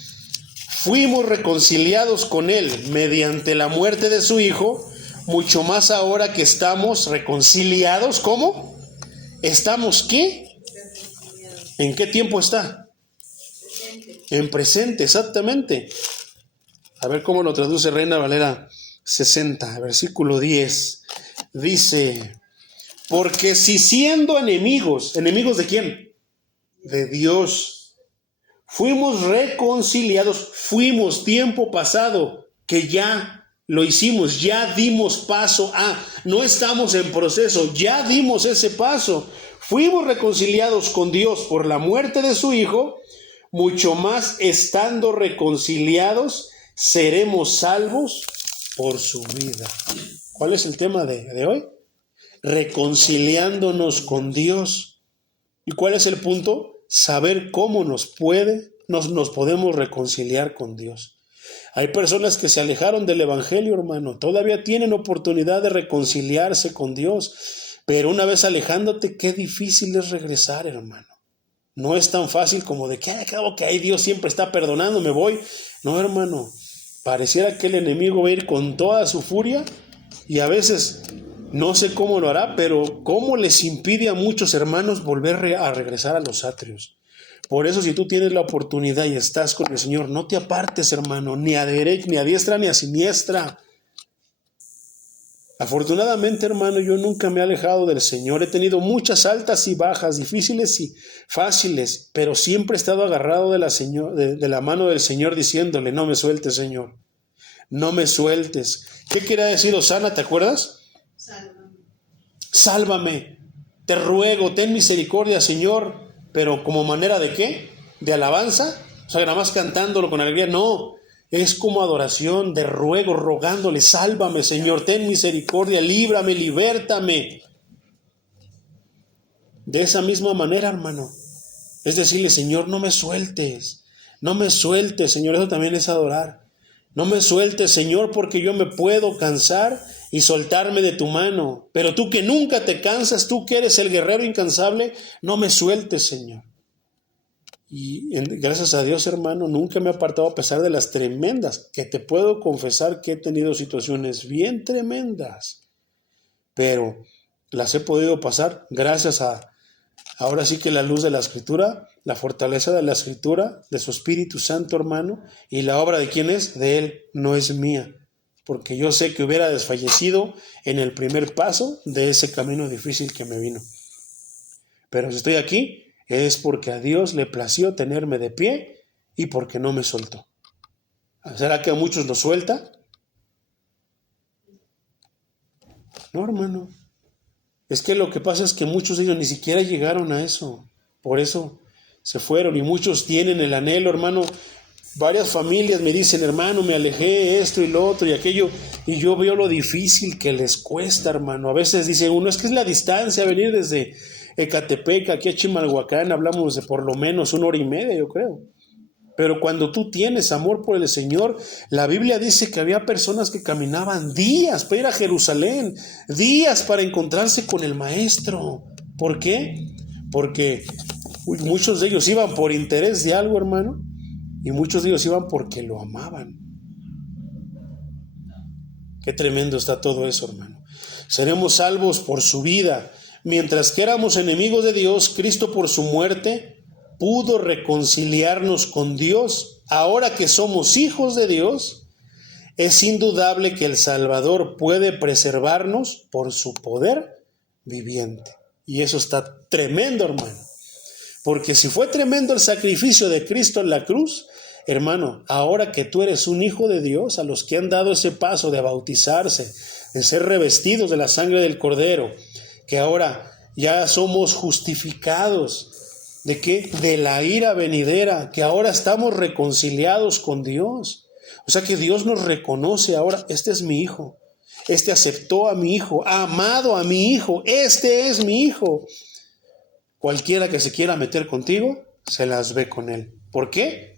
fuimos reconciliados con Él mediante la muerte de su Hijo, mucho más ahora que estamos reconciliados, ¿cómo? ¿Estamos qué? ¿En qué tiempo está? Presente. En presente, exactamente. A ver cómo lo traduce Reina Valera 60, versículo 10. Dice: porque si siendo enemigos, ¿enemigos de quién? De Dios, fuimos reconciliados, fuimos tiempo pasado, que ya lo hicimos, ya dimos paso a, no estamos en proceso, ya dimos ese paso. Fuimos reconciliados con Dios por la muerte de su Hijo, mucho más estando reconciliados, seremos salvos por su vida. ¿Cuál es el tema de hoy? Reconciliándonos con Dios. ¿Y cuál es el punto? Saber cómo nos podemos reconciliar con Dios. Hay personas que se alejaron del Evangelio, hermano. Todavía tienen oportunidad de reconciliarse con Dios. Pero una vez alejándote, qué difícil es regresar, hermano. No es tan fácil como de que acabo que ahí Dios siempre está perdonando, me voy. No, hermano. Pareciera que el enemigo va a ir con toda su furia, y a veces no sé cómo lo hará, pero cómo les impide a muchos hermanos volver a regresar a los atrios. Por eso, si tú tienes la oportunidad y estás con el Señor, no te apartes, hermano, ni a derecha, ni a diestra, ni a siniestra. Afortunadamente, hermano, yo nunca me he alejado del Señor. He tenido muchas altas y bajas, difíciles y fáciles, pero siempre he estado agarrado de la mano del Señor, diciéndole: no me sueltes, Señor, no me sueltes. ¿Qué quería decir Osana? ¿Te acuerdas? Sálvame, te ruego, ten misericordia, Señor. Pero ¿como manera de qué? ¿De alabanza? O sea, nada más cantándolo con alegría. No, es como adoración, de ruego, rogándole: sálvame, Señor, ten misericordia, líbrame, libértame. De esa misma manera, hermano, es decirle: Señor, no me sueltes, Señor. Eso también es adorar. No me sueltes, Señor, porque yo me puedo cansar y soltarme de tu mano. Pero tú que nunca te cansas, tú que eres el guerrero incansable, no me sueltes, Señor. Y gracias a Dios, hermano, nunca me he apartado, a pesar de las tremendas, que te puedo confesar que he tenido situaciones bien tremendas, pero las he podido pasar gracias a, ahora sí que la luz de la Escritura, la fortaleza de la Escritura, de su Espíritu Santo, hermano, y la obra de quién es, de Él, no es mía, porque yo sé que hubiera desfallecido en el primer paso de ese camino difícil que me vino. Pero si estoy aquí, es porque a Dios le plació tenerme de pie y porque no me soltó. ¿Será que a muchos los suelta? No, hermano. Es que lo que pasa es que muchos de ellos ni siquiera llegaron a eso. Por eso se fueron, y muchos tienen el anhelo, hermano. Varias familias me dicen: hermano, me alejé, esto y lo otro y aquello, y yo veo lo difícil que les cuesta, hermano. A veces dice uno: es que es la distancia, venir desde Ecatepec aquí a Chimalhuacán, hablamos de por lo menos 1 hora y media, yo creo. Pero cuando tú tienes amor por el Señor, la Biblia dice que había personas que caminaban días para ir a Jerusalén, días para encontrarse con el Maestro. ¿Por qué? Porque muchos de ellos iban por interés de algo, hermano, y muchos de ellos iban porque lo amaban. Qué tremendo está todo eso, hermano. Seremos salvos por su vida. Mientras que éramos enemigos de Dios, Cristo por su muerte pudo reconciliarnos con Dios. Ahora que somos hijos de Dios, es indudable que el Salvador puede preservarnos por su poder viviente. Y eso está tremendo, hermano. Porque si fue tremendo el sacrificio de Cristo en la cruz, Hermano, ahora que tú eres un hijo de Dios, a los que han dado ese paso de bautizarse, de ser revestidos de la sangre del Cordero, que ahora ya somos justificados, ¿de qué? De la ira venidera, que ahora estamos reconciliados con Dios. O sea que Dios nos reconoce ahora, este es mi hijo, este aceptó a mi hijo, ha amado a mi hijo, este es mi hijo. Cualquiera que se quiera meter contigo, se las ve con él. ¿Por qué?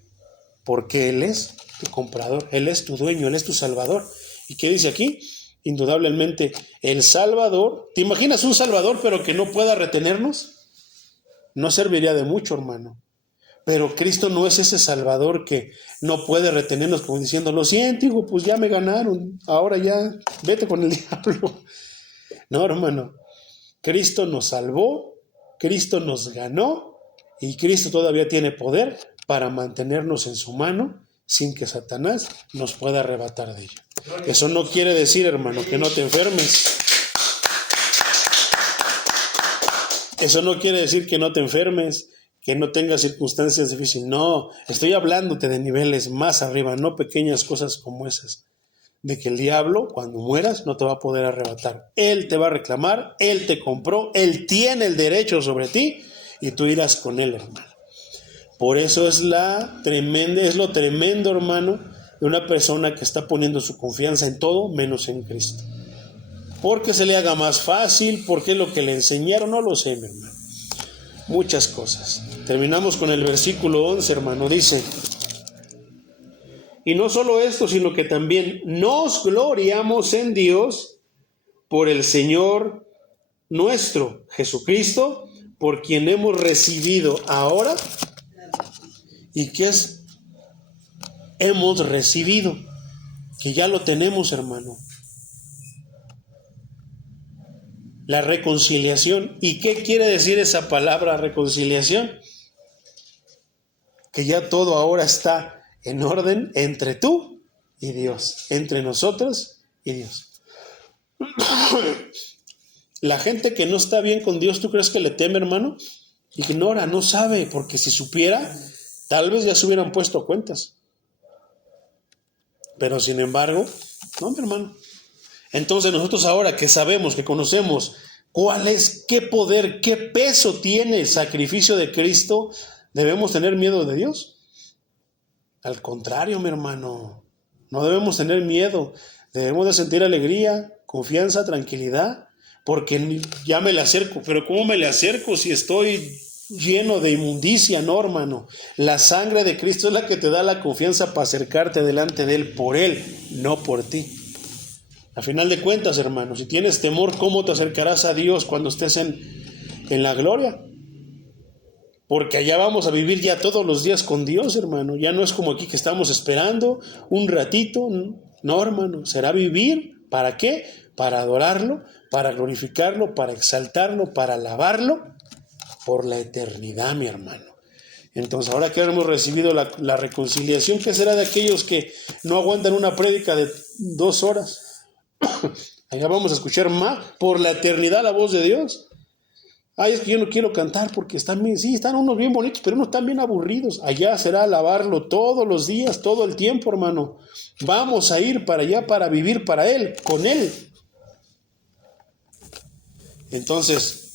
Porque Él es tu comprador, Él es tu dueño, Él es tu salvador. ¿Y qué dice aquí? Indudablemente, el Salvador. ¿Te imaginas un Salvador pero que no pueda retenernos? No serviría de mucho, hermano. Pero Cristo no es ese Salvador que no puede retenernos, como diciendo, lo siento, hijo, pues ya me ganaron, ahora ya vete con el diablo. No, hermano, Cristo nos salvó, Cristo nos ganó y Cristo todavía tiene poder para mantenernos en su mano sin que Satanás nos pueda arrebatar de ella. Eso no quiere decir, hermano, que no te enfermes. Eso no quiere decir que no te enfermes, que no tengas circunstancias difíciles. No, estoy hablándote de niveles más arriba, no pequeñas cosas como esas. De que el diablo, cuando mueras, no te va a poder arrebatar. Él te va a reclamar, Él te compró, Él tiene el derecho sobre ti y tú irás con Él, hermano. Por eso es lo tremendo, hermano, de una persona que está poniendo su confianza en todo menos en Cristo. Porque se le haga más fácil, porque es lo que le enseñaron, no lo sé, mi hermano. Muchas cosas. Terminamos con el versículo 11, hermano, dice: y no solo esto, sino que también nos gloriamos en Dios por el Señor nuestro Jesucristo, por quien hemos recibido ahora. ¿Y qué es? Hemos recibido, que ya lo tenemos, hermano. La reconciliación. ¿Y qué quiere decir esa palabra reconciliación? Que ya todo ahora está en orden entre tú y Dios, entre nosotros y Dios. La gente que no está bien con Dios, ¿tú crees que le teme, hermano? Ignora, no sabe, porque si supiera, tal vez ya se hubieran puesto cuentas. Pero sin embargo, no, mi hermano. Entonces nosotros ahora que sabemos, que conocemos cuál es, qué poder, qué peso tiene el sacrificio de Cristo, ¿debemos tener miedo de Dios? Al contrario, mi hermano, no debemos tener miedo, debemos de sentir alegría, confianza, tranquilidad, porque ya me le acerco. Pero ¿cómo me le acerco si estoy lleno de inmundicia? No, hermano, la sangre de Cristo es la que te da la confianza para acercarte delante de Él, por Él, no por ti. A final de cuentas, hermano, si tienes temor, ¿cómo te acercarás a Dios cuando estés en la gloria? Porque allá vamos a vivir ya todos los días con Dios, hermano. Ya no es como aquí que estamos esperando un ratito. No, hermano, será vivir. ¿Para qué? Para adorarlo, para glorificarlo, para exaltarlo, para alabarlo por la eternidad, mi hermano. Entonces, ahora que hemos recibido la reconciliación, ¿qué será de aquellos que no aguantan una prédica de 2 horas? Allá vamos a escuchar más por la eternidad la voz de Dios. Ay, es que yo no quiero cantar porque están unos bien bonitos, pero unos están bien aburridos. Allá será alabarlo todos los días, todo el tiempo, hermano. Vamos a ir para allá para vivir para Él, con Él. Entonces,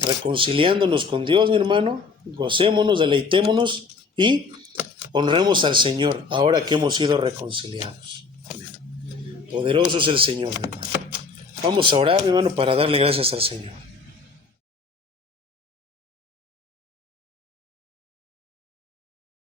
reconciliándonos con Dios, mi hermano, gocémonos, deleitémonos y honremos al Señor ahora que hemos sido reconciliados. Poderoso es el Señor, mi hermano. Vamos a orar, mi hermano, para darle gracias al Señor.